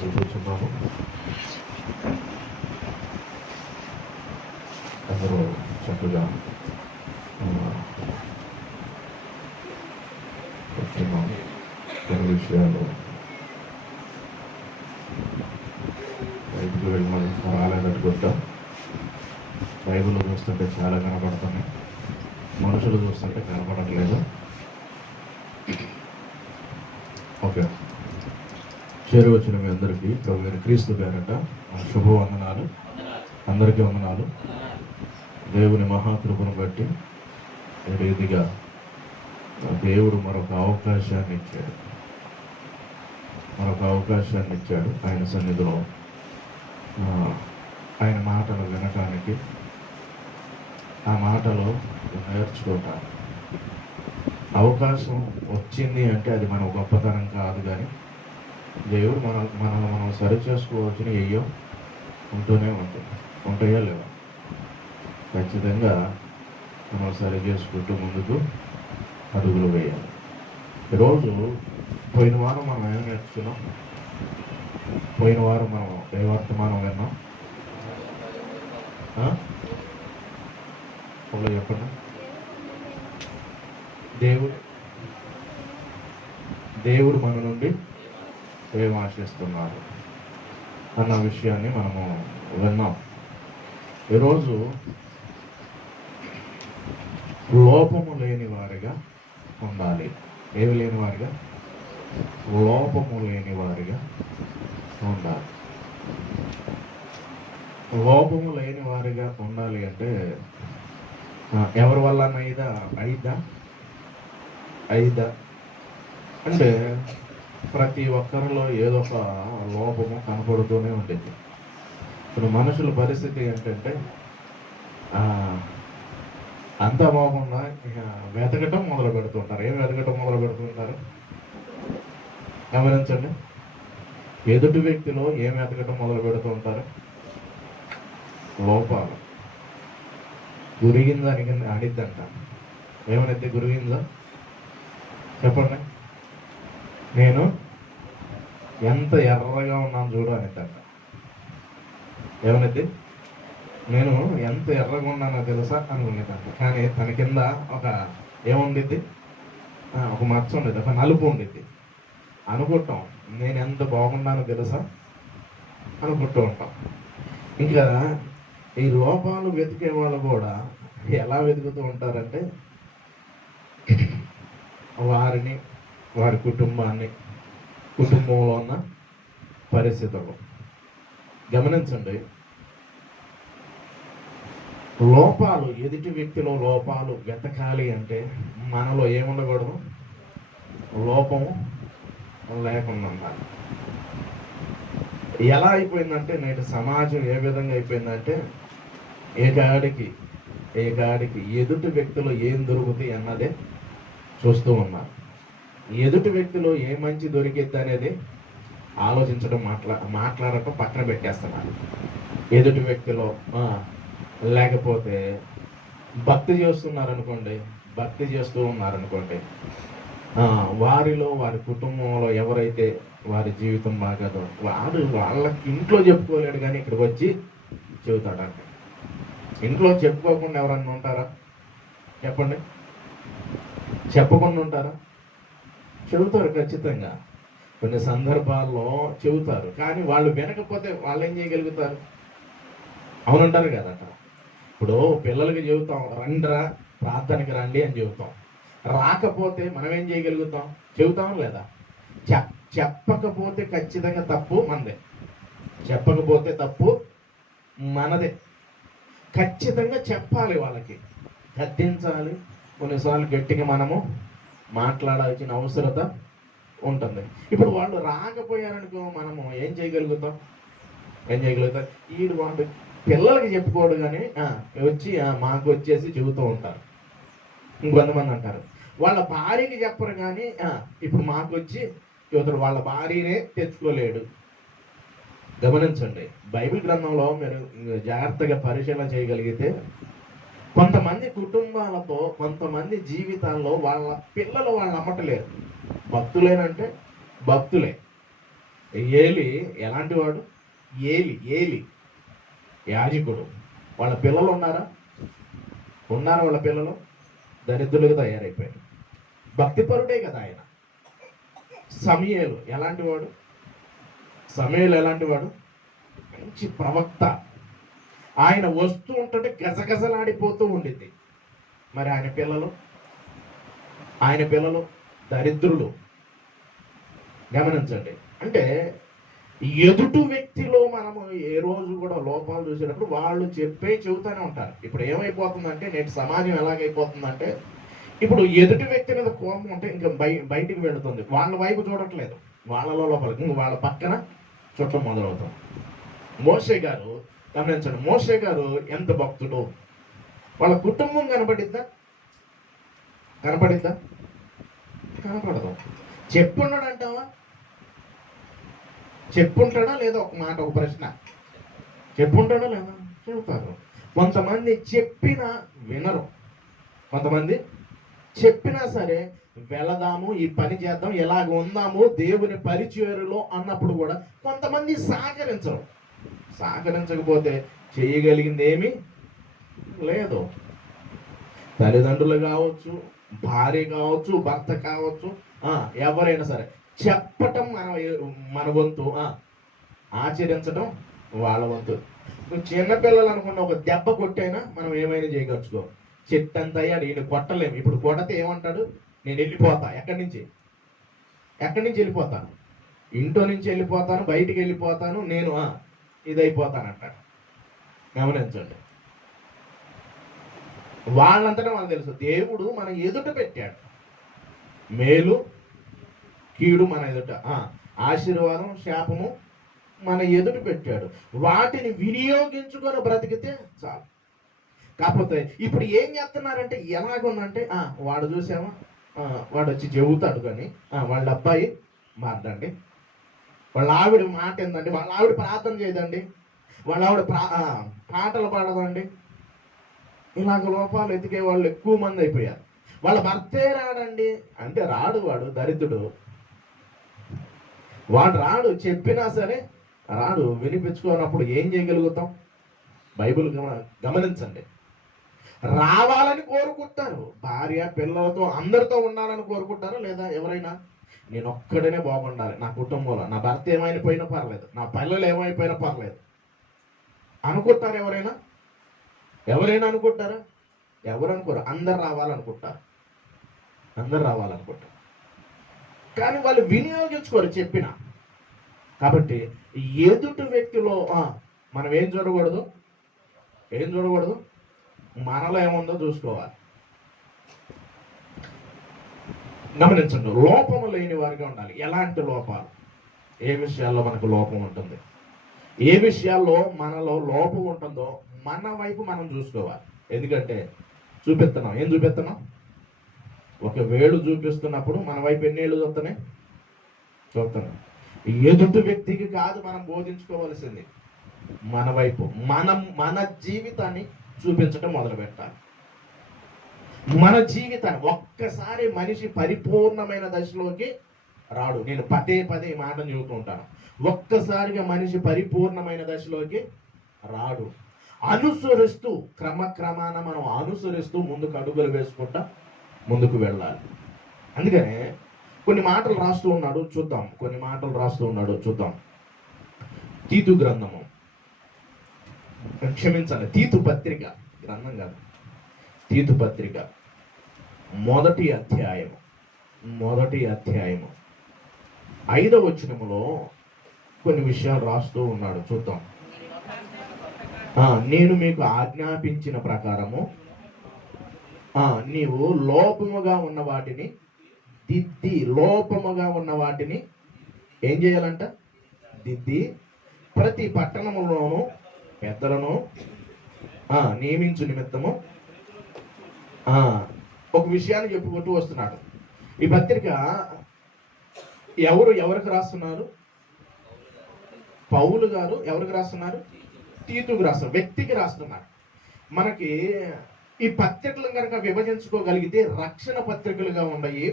కూర్చున్నాము. అందరూ చక్కగా కూర్చున్నాము. కొన్ని విషయాలు బైబిల్ వెళ్ళి మనం రాలేదనుకుంటా. బైబిల్ చూస్తుంటే చాలా కనపడుతున్నాయి, మనుషులు చూస్తుంటే కనపడట్లేదు. ఓకే, చేరువచ్చిన మీ అందరికీ ప్రభు క్రీస్తు పేరట శుభవందనాలు. అందరికీ వందనాలు. దేవుని మహాకృపను బట్టి ఏ రీతిగా దేవుడు మరొక అవకాశాన్ని ఇచ్చాడు. ఆయన సన్నిధిలో ఆయన మాటలు వినటానికి, ఆ మాటలు నేర్చుకోవటానికి అవకాశం వచ్చింది అంటే అది మన గొప్పతనం కాదు, కానీ దేవుడు మనం సరి చేసుకోవాల్సిన ఏయో ఉంటూనే ఉంటాయో లేవా ఖచ్చితంగా మనం సరి చేసుకుంటూ ముందుకు అడుగులు వేయాలి. ఈరోజు పోయిన వారం మనం ఏం నేర్చుకున్నాం? పోయిన వారం మనం ఏ వర్తమానం విన్నాం? ఒకళ్ళు చెప్పండి. దేవుడు మన నుండి ఏం ఆశిస్తున్నారు అన్న విషయాన్ని మనము విన్నాం. ఈరోజు లోపము లేని వారిగా ఉండాలి. ఏమి లేని వారిగా? లోపము లేని వారిగా ఉండాలి. లోపము లేని వారిగా ఉండాలి అంటే ఎవరి వల్ల అయిద్దా అంటే ప్రతి ఒక్కరిలో ఏదో ఒక లోపము కనపడుతూనే ఉంటుంది. ఇప్పుడు మనుషుల పరిస్థితి ఏంటంటే అంతా బాగుందా వెతకటం మొదలు పెడుతుంటారు. ఏం వెతకటం మొదలు పెడుతుంటారు? గమనించండి. ఎదుటి వ్యక్తిలో ఏం వెతకటం మొదలు పెడుతూ ఉంటారు? లోపాలు. గురిగిందా అడిద్దంట. ఏమనైతే గురిగిందా చెప్పండి. నేను ఎంత ఎర్రగా ఉన్నాను చూడు అనిద్దంట. ఏమనైతే నేను ఎంత ఎర్రగా ఉన్నానో తెలుసా అనుకునేదంట. కానీ తన కింద ఒక ఏముండిద్ది? ఒక మచ్చ ఉండేది, ఒక నలుపు ఉండిద్ది. అనుకుంటాం నేను ఎంత బాగున్నానో తెలుసా అనుకుంటూ ఉంటాం. ఇంకా ఈ లోపాలు వెతికే వాళ్ళు కూడా ఎలా వెతుకుతూ ఉంటారంటే వారిని, వారి కుటుంబంలో ఉన్న పరిస్థితులు గమనించండి. లోపాలు, ఎదుటి వ్యక్తిలో లోపాలు వెతకాలి అంటే మనలో ఏముండకూడదు? లోపము లేకుండా ఉండాలి. ఎలా అయిపోయిందంటే నేటి సమాజం ఏ విధంగా అయిపోయిందంటే ఏకాడికి ఎదుటి వ్యక్తిలో ఏం దొరుకుతాయి అన్నదే చూస్తూ ఉన్నారు. ఎదుటి వ్యక్తిలో ఏ మంచి దొరికిద్ది అనేది ఆలోచించడం, మాట్లాడటం పక్కన పెట్టేస్తున్నారు. ఎదుటి వ్యక్తిలో లేకపోతే భక్తి చేస్తూ ఉన్నారనుకోండి, వారిలో, వారి కుటుంబంలో ఎవరైతే వారి జీవితం బాగాదో వాళ్ళకి ఇంట్లో చెప్పుకోలేడు, కానీ ఇక్కడికి వచ్చి చెబుతాడంట. ఇంట్లో చెప్పుకోకుండా ఎవరన్నా ఉంటారా? చెప్పండి. చెప్పకుండా ఉంటారా? చెబుతారు ఖచ్చితంగా. కొన్ని సందర్భాల్లో చెబుతారు, కానీ వాళ్ళు వినకపోతే వాళ్ళు ఏం చేయగలుగుతారు? అవునంటారు కదట. ఇప్పుడు పిల్లలకి చెబుతాం, రండిరా ప్రార్థనకి రండి అని చెబుతాం. రాకపోతే మనం ఏం చేయగలుగుతాం? చెబుతాం లేదా? చెప్పకపోతే ఖచ్చితంగా తప్పు మనదే. చెప్పకపోతే తప్పు మనదే. ఖచ్చితంగా చెప్పాలి, వాళ్ళకి గద్దించాలి. కొన్నిసార్లు గట్టిగా మనము మాట్లాడాల్సిన అవసరత ఉంటుంది. ఇప్పుడు వాళ్ళు రాకపోయారనుకో మనము ఏం చేయగలుగుతాం? వాళ్ళు పిల్లలకి చెప్పుకోడు, కానీ వచ్చి మాకు వచ్చేసి చెబుతూ ఉంటారు. ఇంకొంతమంది అంటారు వాళ్ళ భార్యకి చెప్పరు, కానీ ఇప్పుడు మాకు వచ్చి చెబుతారు. వాళ్ళ భార్యనే తెచ్చుకోలేడు. గమనించండి, బైబిల్ గ్రంథంలో మీరు జాగ్రత్తగా పరిశీలన చేయగలిగితే కొంతమంది కుటుంబాలతో, కొంతమంది జీవితాల్లో వాళ్ళ పిల్లలు వాళ్ళు నమ్మటలేరు. భక్తులేనంటే భక్తులే, ఏలి ఎలాంటి వాడు? ఏలి ఏలి యాజకుడు. వాళ్ళ పిల్లలు ఉన్నారా? వాళ్ళ పిల్లలు దరిద్రులుగా తయారైపోయారు. భక్తిపరుడే కదా ఆయన. సమూయేలు ఎలాంటి వాడు? సమూయేలు ఎలాంటి వాడు? మంచి ప్రవక్త. ఆయన వస్తూ ఉంటుంటే గజగజలాడిపోతూ ఉండింది. మరి ఆయన పిల్లలు దరిద్రులు. గమనించండి. అంటే ఎదుటి వ్యక్తిలో మనము ఏ రోజు కూడా లోపాలు చూసేటప్పుడు వాళ్ళు చెబుతూనే ఉంటారు. ఇప్పుడు ఏమైపోతుందంటే నేటి సమాజం ఎలాగైపోతుందంటే, ఇప్పుడు ఎదుటి వ్యక్తి మీద కోపం ఉంటే ఇంకా బయటికి వెళుతుంది. వాళ్ళ వైపు చూడట్లేదు, వాళ్ళలో లోపలికి వాళ్ళ పక్కన చుట్టం మొదలవుతుంది. మోషే గారు గమనించండి. మోషే గారు ఎంత భక్తుడు. వాళ్ళ కుటుంబం కనపడిద్దా? కనపడదు. చెప్పుంటాడా లేదా? ఒక మాట, ఒక ప్రశ్న. చెప్పుంటాడా లేదా? చెబుతారు. కొంతమంది చెప్పినా వినరు. కొంతమంది చెప్పినా సరే వెళదాము, ఈ పని చేద్దాం, ఎలాగ ఉందాము దేవుని పరిచయలో అన్నప్పుడు కూడా కొంతమంది సహకరించకపోతే చేయగలిగింది ఏమీ లేదు. తల్లిదండ్రులు కావచ్చు, భార్య కావచ్చు, భర్త కావచ్చు, ఎవరైనా సరే చెప్పటం మన వంతు, ఆచరించడం వాళ్ళ వంతు. చిన్నపిల్లలు అనుకున్న ఒక దెబ్బ కొట్టైనా మనం ఏమైనా చేయగలుచుకో. చెట్టంత అయ్యాడు, ఈయన కొట్టలేము. ఇప్పుడు కొడితే ఏమంటాడు? నేను వెళ్ళిపోతా. ఎక్కడి నుంచి వెళ్ళిపోతాను? ఇంట్లో నుంచి వెళ్ళిపోతాను, బయటికి వెళ్ళిపోతాను, నేను ఇదైపోతాను అంటాడు. గమనించండి. వాళ్ళంతటా మనకు తెలుసు దేవుడు మన ఎదుట పెట్టాడు. మేలు కీడు మన ఎదుట, ఆశీర్వాదం శాపము మన ఎదుట పెట్టాడు. వాటిని వినియోగించుకొని బ్రతికితే చాలు. కాకపోతే ఇప్పుడు ఏం చేస్తున్నారంటే ఎలాగుందంటే, వాడు చూసామా, వాడు వచ్చి చెబుతాడు కానీ వాళ్ళ అబ్బాయి మారదండి, వాళ్ళ ఆవిడ మాట ఏందండి, వాళ్ళ ఆవిడ ప్రార్థన చేయదండి, వాళ్ళ ఆవిడ పాటలు పాడదండి. ఇలాగ లోపాలు ఎతికే వాళ్ళు ఎక్కువ మంది అయిపోయారు. వాళ్ళ భర్తే రాడండి అంటే వాడు దరిద్రుడు. వాడు రాడు, చెప్పినా సరే రాడు. వినిపించుకున్నప్పుడు ఏం చేయగలుగుతాం? బైబిల్ గమనించండి. రావాలని కోరుకుంటారు, భార్య పిల్లలతో అందరితో ఉండాలని కోరుకుంటారు. లేదా ఎవరైనా నేను ఒక్కడనే బాగుండాలి, నా కుటుంబంలో నా భర్త ఏమైపోయినా పర్లేదు, నా పిల్లలు ఏమైపోయినా పర్లేదు అనుకుంటారు. ఎవరైనా అనుకుంటారా? ఎవరు అనుకోరు. అందరు రావాలనుకుంటారు. కానీ వాళ్ళు వినియోగించుకోరు చెప్పిన. కాబట్టి ఎదుటి వ్యక్తిలో మనం ఏం చూడకూడదు? మనలో ఏముందో చూసుకోవాలి. గమనించండి. లోపము లేని వారిగా ఉండాలి. ఎలాంటి లోపాలు? ఏ విషయాల్లో మనకు లోపం ఉంటుంది, ఏ విషయాల్లో మనలో లోపం ఉంటుందో మన వైపు మనం చూసుకోవాలి. ఎందుకంటే ఏం చూపిస్తున్నాం? ఒక వేలు చూపిస్తున్నప్పుడు మన వైపు ఎన్ని ఏళ్ళు చూస్తున్నాం. ఎదుటి వ్యక్తికి కాదు మనం బోధించుకోవాల్సింది, మన వైపు మన జీవితాన్ని చూపించడం మొదలు పెట్టాలి. మన జీవితాన్ని ఒక్కసారి మనిషి పరిపూర్ణమైన దశలోకి రాడు. నేను పదే ఈ మాట చెబుతూ ఉంటాను. ఒక్కసారిగా మనిషి పరిపూర్ణమైన దశలోకి రాడు. అనుసరిస్తూ క్రమక్రమాన మనం అనుసరిస్తూ ముందుకు అడుగులు వేసుకుంటా ముందుకు వెళ్ళాలి. అందుకనే కొన్ని మాటలు రాస్తూ ఉన్నాడు చూద్దాం. తీతు గ్రంథము, క్షమించండి, తీతు పత్రిక గ్రంథం కాదు, తీతు పత్రిక మొదటి అధ్యాయము 5వ వచనములో కొన్ని విషయాలు రాస్తూ ఉన్నాడు. చూద్దాం. నేను మీకు ఆజ్ఞాపించిన ప్రకారము నీవు లోపముగా ఉన్న వాటిని ఏం చేయాలంట? దిద్ది ప్రతి పట్టణములోను పెద్దలను నియమించు నిమిత్తము ఒక విషయాన్ని చెప్పుకుంటూ వస్తున్నాడు. ఈ పత్రిక ఎవరికి రాస్తున్నారు? పౌలు గారు ఎవరికి రాస్తున్నారు? తీతుకు రాస్తున్నారు, వ్యక్తికి రాస్తున్నారు. మనకి ఈ పత్రికలు కనుక విభజించుకోగలిగితే రక్షణ పత్రికలుగా ఉన్నాయి,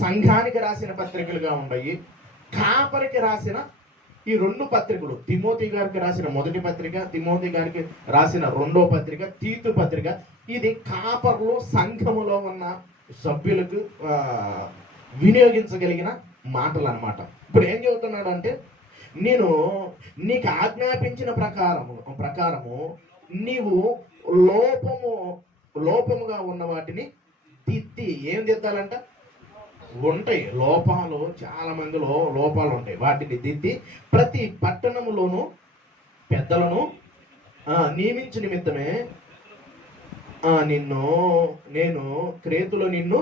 సంఘానికి రాసిన పత్రికలుగా ఉన్నాయి, కాపరికి రాసిన ఈ 2 పత్రికలు, తిమోతి గారికి రాసిన మొదటి పత్రిక, తిమోతి గారికి రాసిన 2వ పత్రిక, తీతు పత్రిక, ఇది కాపర్లు సంఘములో ఉన్న సభ్యులకు వినియోగించగలిగిన మాటలు అన్నమాట. ఇప్పుడు ఏం చెబుతున్నాడు అంటే, నేను నీకు ఆజ్ఞాపించిన ప్రకారము నీవు లోపముగా ఉన్న వాటిని దిద్ది, ఏం దిద్దాలంట? ఉంటాయి లోపాలు, చాలా మందిలో లోపాలు ఉంటాయి. వాటిని దిద్ది ప్రతి పట్టణములోను పెద్దలను నియమించు నిమిత్తమే నేను క్రేతులో నిన్ను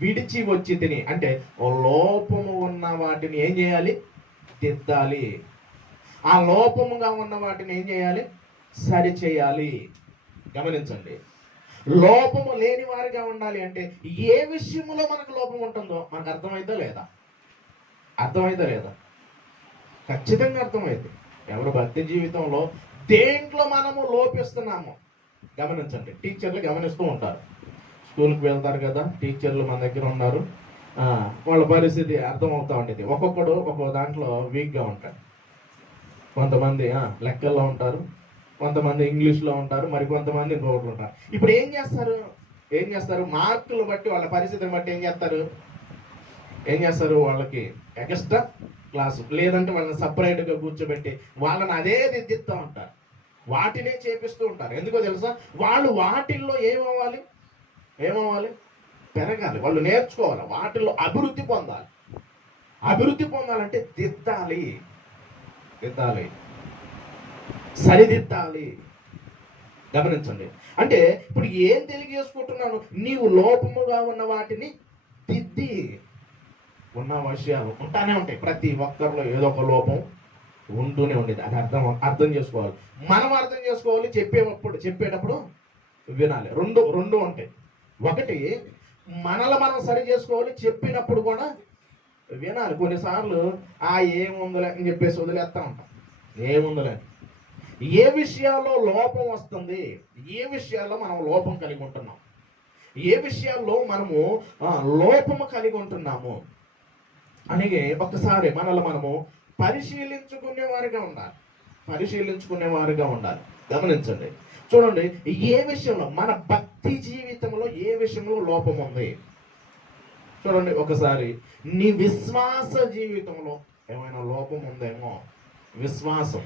విడిచి వచ్చి తిని. అంటే లోపము ఉన్న వాటిని ఏం చేయాలి? దిద్దాలి. ఆ లోపముగా ఉన్న వాటిని ఏం చేయాలి? సరి చేయాలి. గమనించండి, లోపము లేని వారిగా ఉండాలి అంటే ఏ విషయంలో మనకు లోపం ఉంటుందో మనకు అర్థమైందా లేదా? అర్థమైందా లేదా? ఖచ్చితంగా అర్థమైంది. ఎవరు భక్తి జీవితంలో దేంట్లో మనము లోపిస్తున్నాము గమనించండి. టీచర్లు గమనిస్తూ ఉంటారు. స్కూల్కి వెళ్తారు కదా, టీచర్లు మన దగ్గర ఉన్నారు, వాళ్ళ పరిస్థితి అర్థమవుతూ ఉంటుంది. ఒక్కొక్కడు ఒక్కొక్క దాంట్లో వీక్గా ఉంటాడు. కొంతమంది లెక్కల్లో ఉంటారు, కొంతమంది ఇంగ్లీష్లో ఉంటారు, మరి కొంతమంది ఇంకొకటి ఉంటారు. ఇప్పుడు ఏం చేస్తారు? మార్కులు బట్టి, వాళ్ళ పరిస్థితిని బట్టి ఏం చేస్తారు? వాళ్ళకి ఎక్స్ట్రా క్లాసు, లేదంటే వాళ్ళని సపరేట్గా కూర్చోబెట్టి వాళ్ళని అదే దిద్దిస్తూ ఉంటారు, వాటినే చేపిస్తూ ఉంటారు. ఎందుకో తెలుసా? వాళ్ళు వాటిల్లో ఏమవ్వాలి? పెరగాలి, వాళ్ళు నేర్చుకోవాలి, వాటిల్లో అభివృద్ధి పొందాలి. అభివృద్ధి పొందాలంటే దిద్దాలి, సరిదిద్దాలి. గమనించండి. అంటే ఇప్పుడు ఏం తెలియజేసుకుంటున్నాను? నీవు లోపముగా ఉన్న వాటిని దిద్ది. ఉన్న విషయాలు ఉంటానే ఉంటాయి, ప్రతి ఒక్కరిలో ఏదో ఒక లోపం ఉంటూనే ఉండేది. అది అర్థం చేసుకోవాలి, మనం అర్థం చేసుకోవాలి. చెప్పేటప్పుడు వినాలి. రెండు ఉంటాయి. ఒకటి, మనం సరి చేసుకోవాలి, చెప్పినప్పుడు కూడా వినాలి. కొన్నిసార్లు ఏముందిలే అని చెప్పేసి వదిలేస్తా ఉంటాం. ఏముందిలే, ఏ విషయాల్లో లోపం వస్తుంది, ఏ విషయాల్లో మనం లోపం కలిగి ఉంటున్నాం, ఏ విషయాల్లో మనము లోపము కలిగి ఉంటున్నాము అని ఒకసారి మనము పరిశీలించుకునే వారిగా ఉండాలి. గమనించండి, చూడండి, ఏ విషయంలో మన భక్తి జీవితంలో ఏ విషయంలో లోపం ఉంది చూడండి. ఒకసారి నీ విశ్వాస జీవితంలో ఏమైనా లోపం ఉందేమో. విశ్వాసం,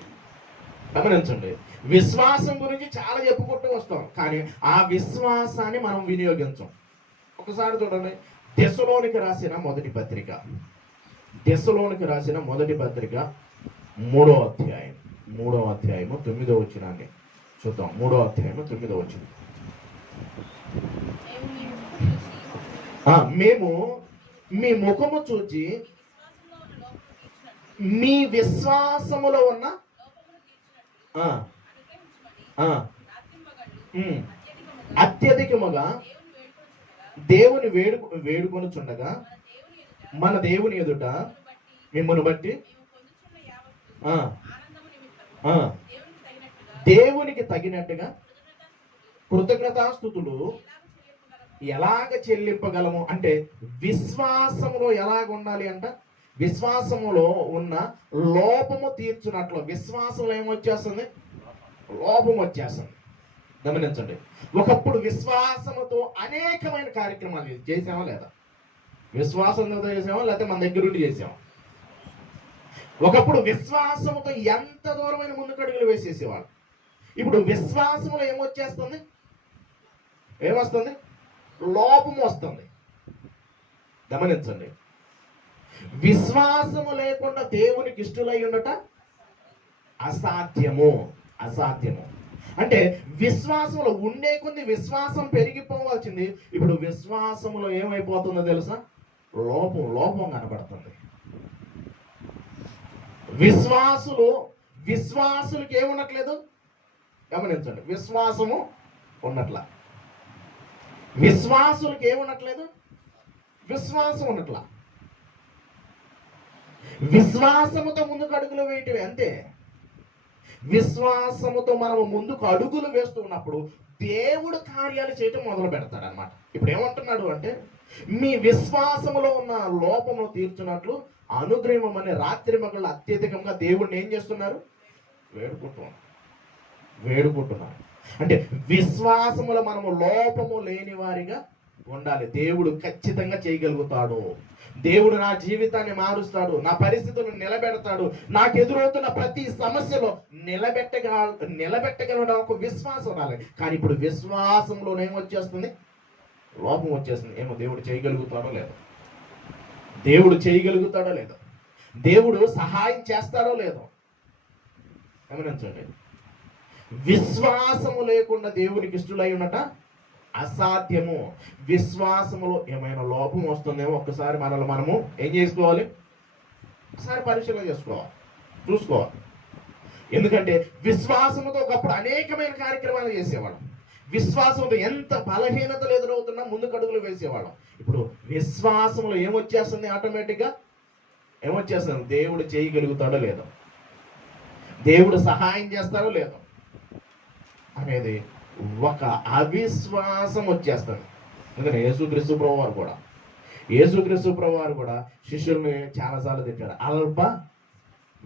గమనించండి, విశ్వాసం గురించి చాలా చెప్పుకుంటూ వస్తాం, కానీ ఆ విశ్వాసాన్ని మనం వినియోగించం. ఒకసారి చూడండి, దెస్సలోనికి రాసిన మొదటి పత్రిక 3వ అధ్యాయము 9వ వచనాన్ని చూద్దాం. 3వ అధ్యాయము 9వ వచనం. మేము మీ ముఖము చూచి మీ విశ్వాసములో ఉన్న అత్యధికముగా దేవుని వేడుకొనుచుండగా మన దేవుని ఎదుట మిమ్మల్ని బట్టి దేవునికి తగినట్టుగా కృతజ్ఞతాస్తుతులు ఎలాగ చెల్లింపగలము అంటే విశ్వాసములో ఎలాగ ఉండాలి అంట? విశ్వాసములో ఉన్న లోపము తీర్చున్నట్లు. విశ్వాసంలో ఏమొచ్చేస్తుంది? లోపం వచ్చేస్తుంది. గమనించండి, ఒకప్పుడు విశ్వాసముతో అనేకమైన కార్యక్రమాలు చేసామా లేదా? విశ్వాసంతో చేసామా, లేకపోతే మన దగ్గర ఉండి చేసామా? ఒకప్పుడు విశ్వాసముతో ఎంత దూరమైన ముందుకడుగులు వేసేసేవాళ్ళు. ఇప్పుడు విశ్వాసములో ఏమొచ్చేస్తుంది? లోపం వస్తుంది. గమనించండి, విశ్వాసము లేకుండా దేవునికి ఇష్టలై ఉండట అసాధ్యము. అంటే విశ్వాసంలో ఉండే కొద్ది విశ్వాసం పెరిగిపోవాల్సింది. ఇప్పుడు విశ్వాసములో ఏమైపోతుందో తెలుసా? లోపం కనబడుతుంది. విశ్వాసులకి ఏమున్నట్లేదు? గమనించండి, విశ్వాసము ఉన్నట్ల. విశ్వాసులకి ఏమున్నట్లేదు? విశ్వాసం ఉన్నట్ల. విశ్వాసముతో ముందుకు అడుగులు వేయటమే అంతే. విశ్వాసముతో మనము ముందుకు అడుగులు వేస్తున్నప్పుడు దేవుడు కార్యాలు చేయటం మొదలు పెడతాడు అన్నమాట. ఇప్పుడు ఏమంటున్నాడు అంటే, మీ విశ్వాసములో ఉన్న లోపమును తీర్చున్నట్లు అనుగ్రహం అనే రాత్రి మగళ్ళు అత్యధికంగా దేవుడిని ఏం చేస్తున్నారు? వేడుకుంటున్నారు. అంటే విశ్వాసములో మనము లోపము లేని వారిగా ఉండాలి. దేవుడు ఖచ్చితంగా చేయగలుగుతాడు. దేవుడు నా జీవితాన్ని మారుస్తాడు, నా పరిస్థితులను నిలబెడతాడు, నాకు ఎదురవుతున్న ప్రతి సమస్యలో నిలబెట్టగలడం ఒక విశ్వాసం ఉండాలి. కానీ ఇప్పుడు విశ్వాసంలో ఏమొచ్చేస్తుంది? లోపం వచ్చేస్తుంది. ఏమో దేవుడు చేయగలుగుతాడో లేదో, దేవుడు చేయగలుగుతాడో లేదో, దేవుడు సహాయం చేస్తాడో లేదో గమనించండి. విశ్వాసము లేకుండా దేవునికి ఇష్టలై ఉన్నట అసాధ్యము. విశ్వాసములో ఏమైనా లోపం వస్తుందేమో ఒక్కసారి మనల్ని మనము ఏం చేసుకోవాలి? ఒకసారి పరిశీలన చేసుకోవాలి, చూసుకోవాలి. ఎందుకంటే విశ్వాసముతో ఒకప్పుడు అనేకమైన కార్యక్రమాలు చేసేవాళ్ళం. విశ్వాసంతో ఎంత బలహీనతలు ఎదురవుతున్నా ముందుకు అడుగులు వేసేవాళ్ళం. ఇప్పుడు విశ్వాసంలో ఏమొచ్చేస్తుంది? ఆటోమేటిక్గా ఏమొచ్చేస్తుంది? దేవుడు చేయగలుగుతాడో లేదో, దేవుడు సహాయం చేస్తాడో లేదో అనేది ఒక అవిశ్వాసం వచ్చేస్తుంది. అందుకని యేసుక్రీస్తు ప్రభువారు కూడా శిష్యుల్ని చాలాసార్లు తిట్టాడు. అల్ప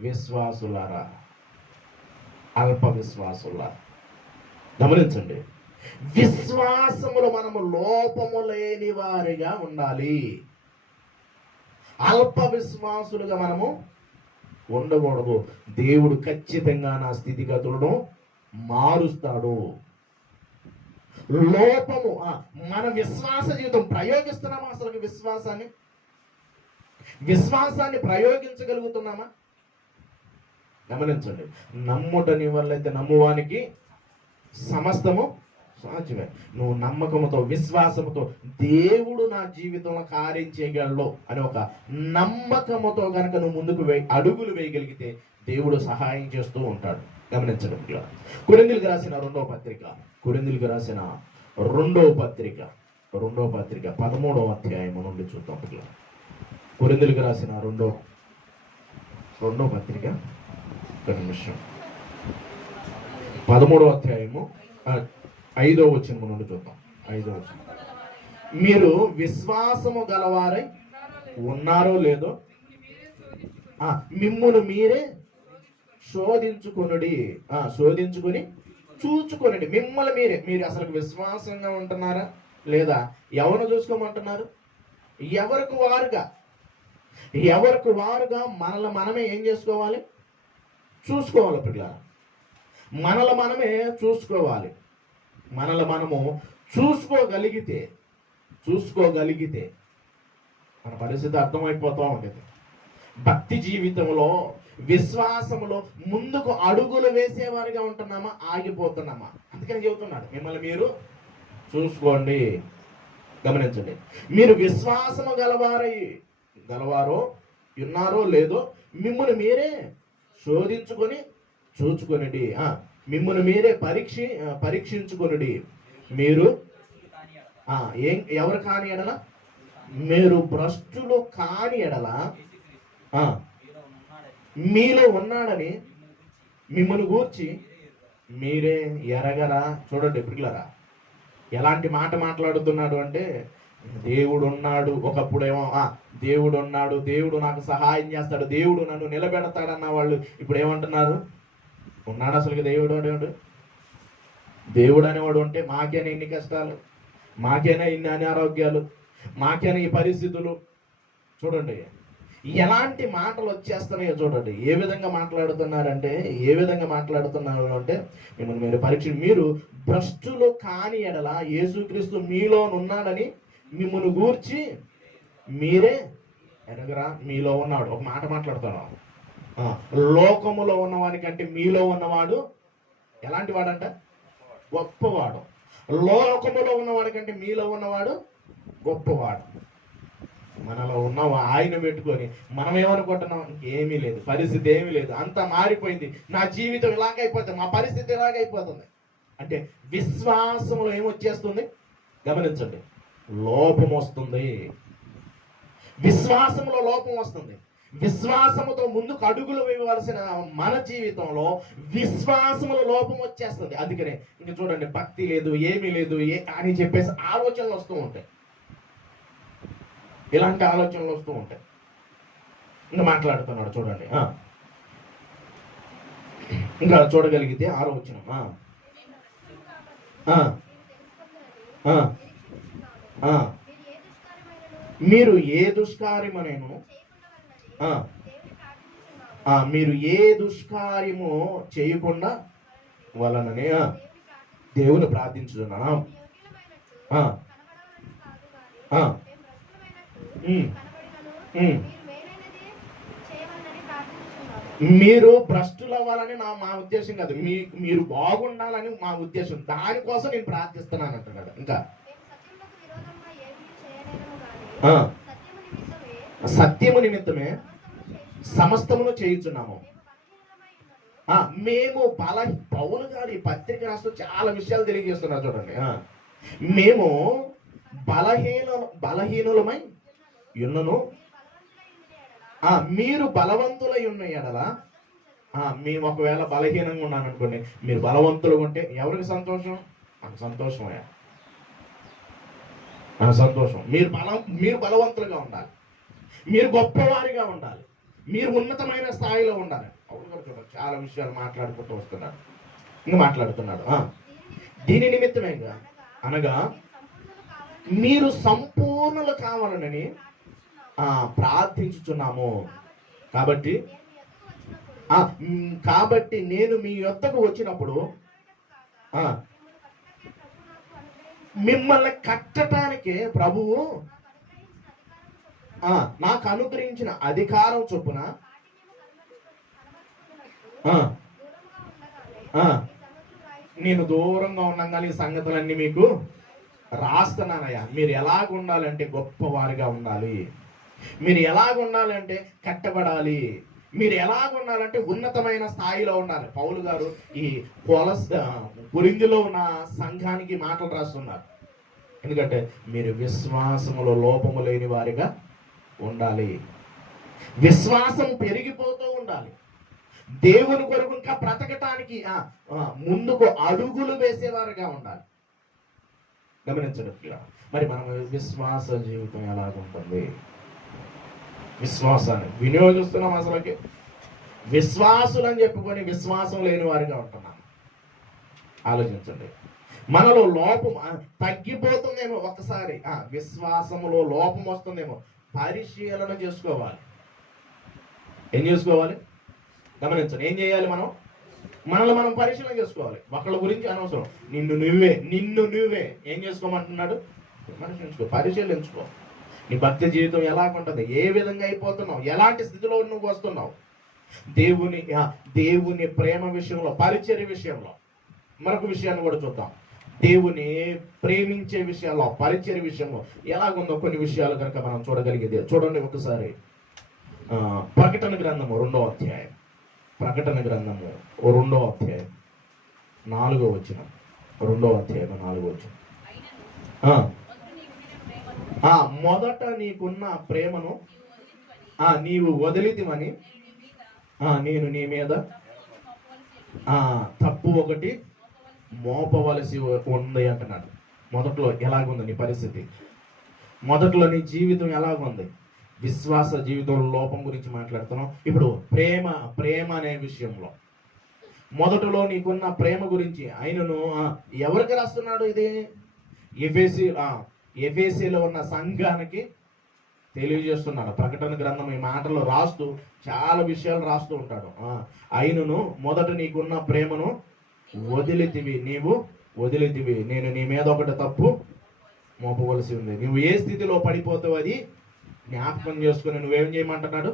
విశ్వాసులారా. గమనించండి, విశ్వాసములో మనము లోపము లేని వారిగా ఉండాలి. అల్ప విశ్వాసులుగా మనము ఉండకూడదు. దేవుడు ఖచ్చితంగా నా స్థితిగతులను మారుస్తాడు. లోపము మన విశ్వాస జీవితం ప్రయోగిస్తున్నామా? అసలు విశ్వాసాన్ని ప్రయోగించగలుగుతున్నామా? గమనించండి, నమ్ముటని వల్లైతే నమ్మువానికి సమస్తము సాధ్యమే. నువ్వు నమ్మకంతో, విశ్వాసముతో దేవుడు నా జీవితంలో కార్యం చేయగలడు అని ఒక నమ్మకముతో కనుక నువ్వు ముందుకు అడుగులు వేయగలిగితే దేవుడు సహాయం చేస్తూ ఉంటాడు. గమనించడం. కొరింథీయులకు రాసిన రెండవ పత్రిక 13వ అధ్యాయము నుండి చూద్దాం. కొరింథీయులకు రాసిన రెండవ పత్రిక 13వ అధ్యాయము 5వ వచనం నుండి చూద్దాం. 5వ వచనం. మీరు విశ్వాసము గలవారై ఉన్నారో లేదో మిమ్మును మీరే శోధించుకొని చూచుకొనండి. మిమ్మల్ని మీరు అసలు విశ్వాసంగా ఉంటున్నారా లేదా? ఎవరు చూసుకోమంటున్నారు? ఎవరికి వారుగా మనల్ని మనమే ఏం చేసుకోవాలి? చూసుకోవాలి. పిల్లలు మనల్ని మనమే చూసుకోవాలి. మనల్ని మనము చూసుకోగలిగితే మన పరిస్థితి అర్థమైపోతూ ఉంటుంది. భక్తి జీవితంలో, విశ్వాసంలో ముందుకు అడుగులు వేసేవారిగా ఉంటున్నామా, ఆగిపోతున్నామా? అందుకని చెబుతున్నాడు, మిమ్మల్ని మీరు చూసుకోండి. గమనించండి, మీరు విశ్వాసము గలవారో ఉన్నారో లేదో మిమ్మల్ని మీరే చూచుకొనండి. మిమ్మల్ని మీరే పరీక్షించుకొనండి. మీరు ఎవరు కాని ఎడల, మీరు భ్రష్టులు కాని ఎడల మీలో ఉన్నాడని మిమ్మల్ని గూర్చి మీరే ఎరగరా. చూడండి పిల్లరా, ఎలాంటి మాట మాట్లాడుతున్నాడు అంటే, దేవుడు ఉన్నాడు. ఒకప్పుడేమో దేవుడు ఉన్నాడు, దేవుడు నాకు సహాయం చేస్తాడు, దేవుడు నన్ను నిలబెడతాడన్న వాళ్ళు ఇప్పుడు ఏమంటున్నారు? ఉన్నాడు అసలు దేవుడు అనేవాడు ఉంటే మాకేనా ఇన్ని కష్టాలు, మాకేనా ఇన్ని అనారోగ్యాలు, మాకేనా ఈ పరిస్థితులు? చూడండి ఎలాంటి మాటలు వచ్చేస్తున్నాయో చూడండి. ఏ విధంగా మాట్లాడుతున్నారు అంటే మిమ్మల్ని మీరు మీరు భ్రష్టులు కాని ఎడల యేసుక్రీస్తు మీలో ఉన్నాడని మిమ్మల్ని గూర్చి మీరే ఎరగరా. మీలో ఉన్నాడు. ఒక మాట మాట్లాడుతున్నాడు. లోకములో ఉన్నవానికంటే మీలో ఉన్నవాడు ఎలాంటి వాడంట? గొప్పవాడు. లోకములో ఉన్నవాడి కంటే మీలో ఉన్నవాడు గొప్పవాడు. మనలో ఉన్న ఆయన పెట్టుకొని మనం ఏమనుకుంటున్నాం? ఏమీ లేదు, పరిస్థితి ఏమీ లేదు, అంతా మారిపోయింది, నా జీవితం ఇలాగైపోతుంది, మా పరిస్థితి ఇలాగైపోతుంది అంటే విశ్వాసంలో ఏమొచ్చేస్తుంది? గమనించండి, లోపం వస్తుంది. విశ్వాసంలో లోపం వస్తుంది. విశ్వాసముతో ముందుకు అడుగులు వేయవలసిన మన జీవితంలో విశ్వాసములో లోపం వచ్చేస్తుంది. అందుకనే ఇంక చూడండి, భక్తి లేదు, ఏమీ లేదు అని చెప్పేసి ఆలోచనలు వస్తూ ఉంటాయి. ఇలాంటి ఆలోచనలు వస్తూ ఉంటాయి. ఇంకా మాట్లాడుతున్నాడు చూడండి. ఇంకా చూడగలిగితే 6వ వచనం. మీరు ఏ దుష్కార్యమునైనను మీరు ఏ దుష్కార్యము చేయకుండా వలననే దేవుని ప్రార్థించుతున్నాను. మీరు భ్రష్టుల అవ్వాలని మా ఉద్దేశం కాదు, మీరు బాగుండాలని మా ఉద్దేశం. దానికోసం నేను ప్రార్థిస్తున్నాను అంటున్నాడు. ఇంకా సత్యము నిమిత్తమే సమస్తమును చేయుచున్నాము. మేము పౌలు గారు ఈ పత్రిక రాస్తూ చాలా విషయాలు తెలియజేస్తున్నారు చూడండి. మేము బలహీనులమై ఉన్నను, మీరు బలవంతులై ఉన్న ఎడల, మేము ఒకవేళ బలహీనంగా ఉన్నాను అనుకోండి, మీరు బలవంతులు ఉంటే ఎవరికి సంతోషం? నాకు సంతోషమయ్యా, నాకు సంతోషం. మీరు బలవంతులుగా ఉండాలి, మీరు గొప్పవారిగా ఉండాలి, మీరు ఉన్నతమైన స్థాయిలో ఉండాలి. చాలా విషయాలు మాట్లాడుకుంటూ వస్తున్నాడు. ఇంకా మాట్లాడుతున్నాడు. దీని నిమిత్తమేగా అనగా మీరు సంపూర్ణులు కావాలని ప్రార్థించుచున్నాము. కాబట్టి నేను మీ యొద్దకు వచ్చినప్పుడు మిమ్మల్ని కట్టడానికే ప్రభువు నాకు అనుగ్రహించిన అధికారం చొప్పున నేను దూరంగా ఉండగానే ఈ సంగతులన్నీ మీకు రాస్తున్నానయ్యా. మీరు ఎలాగ ఉండాలంటే గొప్పవారిగా ఉండాలి, మీరు ఎలాగ ఉండాలంటే కట్టబడాలి, మీరు ఎలాగ ఉండాలంటే ఉన్నతమైన స్థాయిలో ఉండాలి. పౌలు గారు ఈ కొరింథీలో ఉన్న సంఘానికి మాటలు రాస్తున్నారు. ఎందుకంటే మీరు విశ్వాసములో లోపము లేని వారిగా ఉండాలి, విశ్వాసం పెరిగిపోతూ ఉండాలి, దేవుని కొరకు ఇంకా బ్రతకటానికి ముందుకు అడుగులు వేసేవారుగా ఉండాలి. గమనించడం. మరి మనం విశ్వాస జీవితం ఎలాగుంటుంది? విశ్వాసాన్ని వినియోగిస్తున్నాం. అసలుకి విశ్వాసులని చెప్పుకొని విశ్వాసం లేని వారిగా ఉంటున్నాం. ఆలోచించండి. మనలో లోపం తగ్గిపోతుందేమో, ఒకసారి విశ్వాసములో లోపం వస్తుందేమో, పరిశీలన చేసుకోవాలి. ఏం చేసుకోవాలి? గమనించండి. ఏం చేయాలి? మనల్ని మనం పరిశీలన చేసుకోవాలి. ఒకళ్ళ గురించి అనవసరం. నిన్ను నువ్వే ఏం చేసుకోమంటున్నాడు? పరిశీలించుకో. నీ భక్తి జీవితం ఎలాగుంటుంది, ఏ విధంగా అయిపోతున్నావు, ఎలాంటి స్థితిలో నువ్వు వస్తున్నావు. దేవుని ప్రేమ విషయంలో, పరిచర్య విషయంలో మరొక విషయాన్ని కూడా చూద్దాం. దేవుని ప్రేమించే విషయాల్లో, పరిచర్య విషయంలో ఎలాగుందో కొన్ని విషయాలు కనుక మనం చూడగలిగేది. చూడండి ఒకసారి. ప్రకటన గ్రంథము 2వ అధ్యాయం. ప్రకటన గ్రంథము 2వ అధ్యాయం 4వ వచనం. 2వ అధ్యాయం 4వ వచనం. మొదట నీకున్న ప్రేమను నీవు వదిలితివని నేను నీ మీద తప్పు ఒకటి మోపవలసి ఉంది అంటున్నాడు. మొదట్లో ఎలాగుంది నీ పరిస్థితి? మొదట్లో నీ జీవితం ఎలాగుంది? విశ్వాస జీవితంలో లోపం గురించి మాట్లాడుతున్నాం. ఇప్పుడు ప్రేమ అనే విషయంలో మొదటలో నీకున్న ప్రేమ గురించి ఆయనను ఎవరికి రాస్తున్నాడు? ఇది ఎఫెసీలో ఉన్న సంఘానికి తెలియజేస్తున్నాడు. ప్రకటన గ్రంథం ఈ మాటలు రాస్తూ చాలా విషయాలు రాస్తూ ఉంటాడు. ఆయనను మొదట నీకున్న ప్రేమను నీవు వదిలితివి, నేను నీ మీద ఒకటి తప్పు మోపవలసి ఉంది. నువ్వు ఏ స్థితిలో పడిపోతావు అది జ్ఞాపకం చేసుకుని నువ్వేం చేయమంటున్నాడు?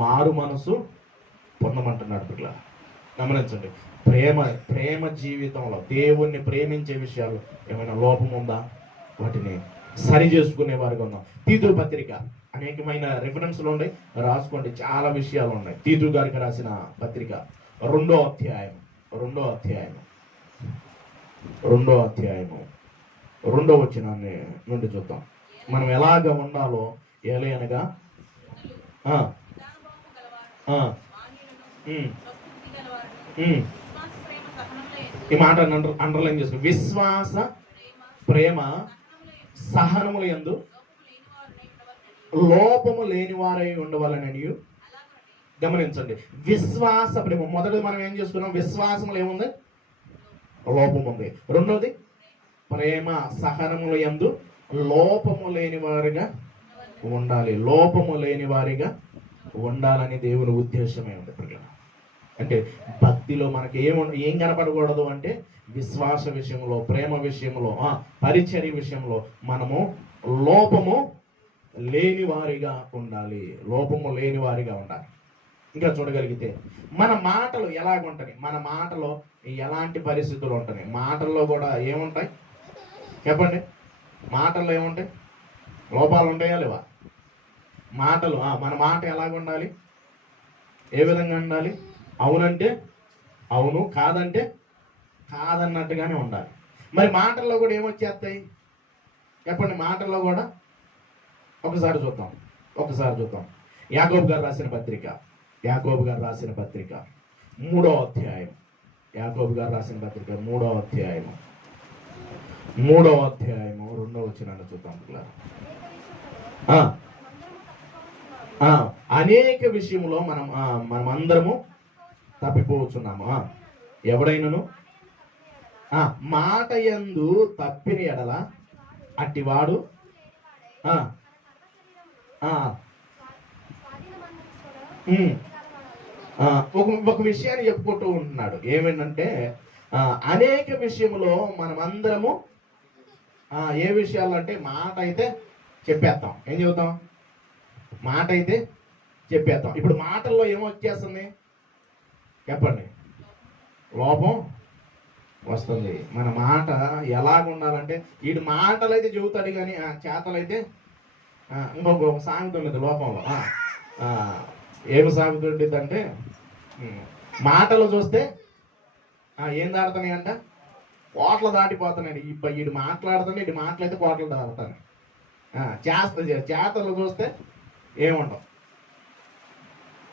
మారు మనసు పొందమంటున్నాడు. ఇట్లా గమనించండి. ప్రేమ జీవితంలో దేవుణ్ణి ప్రేమించే విషయాలు ఏమైనా లోపం ఉందా? వాటిని సరి చేసుకునే వారిగా ఉందాం. తీతు పత్రిక అనేకమైన రిఫరెన్స్లు ఉన్నాయి, రాసుకోండి. చాలా విషయాలు ఉన్నాయి. తీతు గారికి రాసిన పత్రిక 2వ అధ్యాయం 2వ వచనాన్ని నుండి చూద్దాం. మనం ఎలాగ ఉండాలో. ఏలయనగా ఈ మాట అండర్లైన్ చేసుకో. విశ్వాస, ప్రేమ, సహనముల యందు లోపము లేని వారై ఉండవాలని. గమనించండి, విశ్వాస ప్రేమ. మొదటిది మనం ఏం చేసుకున్నాం? విశ్వాసములు ఏముంది? లోపం ఉంది. రెండోది ప్రేమ సహనముల యందు లోపము లేని వారిగా ఉండాలి. లోపము లేని వారిగా ఉండాలని దేవుని ఉద్దేశమే ఉంది పిల్లలు. అంటే భక్తిలో మనకి ఏం కనపడకూడదు అంటే విశ్వాస విషయంలో, ప్రేమ విషయంలో, పరిచర్య విషయంలో మనము లోపము లేని వారిగా ఉండాలి. లోపము లేని వారిగా ఉండాలి. ఇంకా చూడగలిగితే మన మాటలు ఎలాగుంటాయి? మన మాటలో ఎలాంటి పరిస్థితులు ఉంటాయి? మాటల్లో కూడా ఏముంటాయి చెప్పండి? మాటల్లో ఏముంటాయి? లోపాలు ఉంటాయా లేవా? మాటలు, మన మాట ఎలాగుండాలి? ఏ విధంగా ఉండాలి? అవునంటే అవును, కాదంటే కాదన్నట్టుగానే ఉండాలి. మరి మాటల్లో కూడా ఏమొచ్చేస్తాయి చెప్పండి? మాటల్లో కూడా ఒకసారి చూద్దాం. యాకోబు గారు రాసిన పత్రిక 3వ అధ్యాయం. యాకోబు గారు రాసిన పత్రిక 3వ అధ్యాయము 2వ వచనాన్ని చూద్దాం. అనేక విషయంలో మనమందరము తప్పిపోతున్నాము. ఎవడైనను మాట యందు తప్పిన ఎడల అట్టివాడు ఒక విషయాన్ని చెప్పుకుంటూ ఉంటున్నాడు. ఏమేంటంటే అనేక విషయంలో మనమందరము ఏ విషయాలు అంటే మాట అయితే చెప్పేస్తాం. ఏం చెబుతాం? మాట అయితే చెప్పేస్తాం. ఇప్పుడు మాటల్లో ఏమొచ్చేస్తుంది చెప్పండి? లోపం వస్తుంది. మన మాట ఎలాగుండాలంటే వీడు మాటలు అయితే చెబుతాడు కానీ చేతలు అయితే ఇంకొక సామెత ఉండేది లోపంలో. ఏమి సామెత ఉండేది అంటే మాటలు చూస్తే ఏం దాడుతున్నాయి అంట? కోట్లు దాటిపోతున్నాయి. వీడు మాట్లాడుతున్నాయి, వీడి మాటలైతే కోట్లు దాడుతున్నాయి. చేతలు చూస్తే ఏముండవు.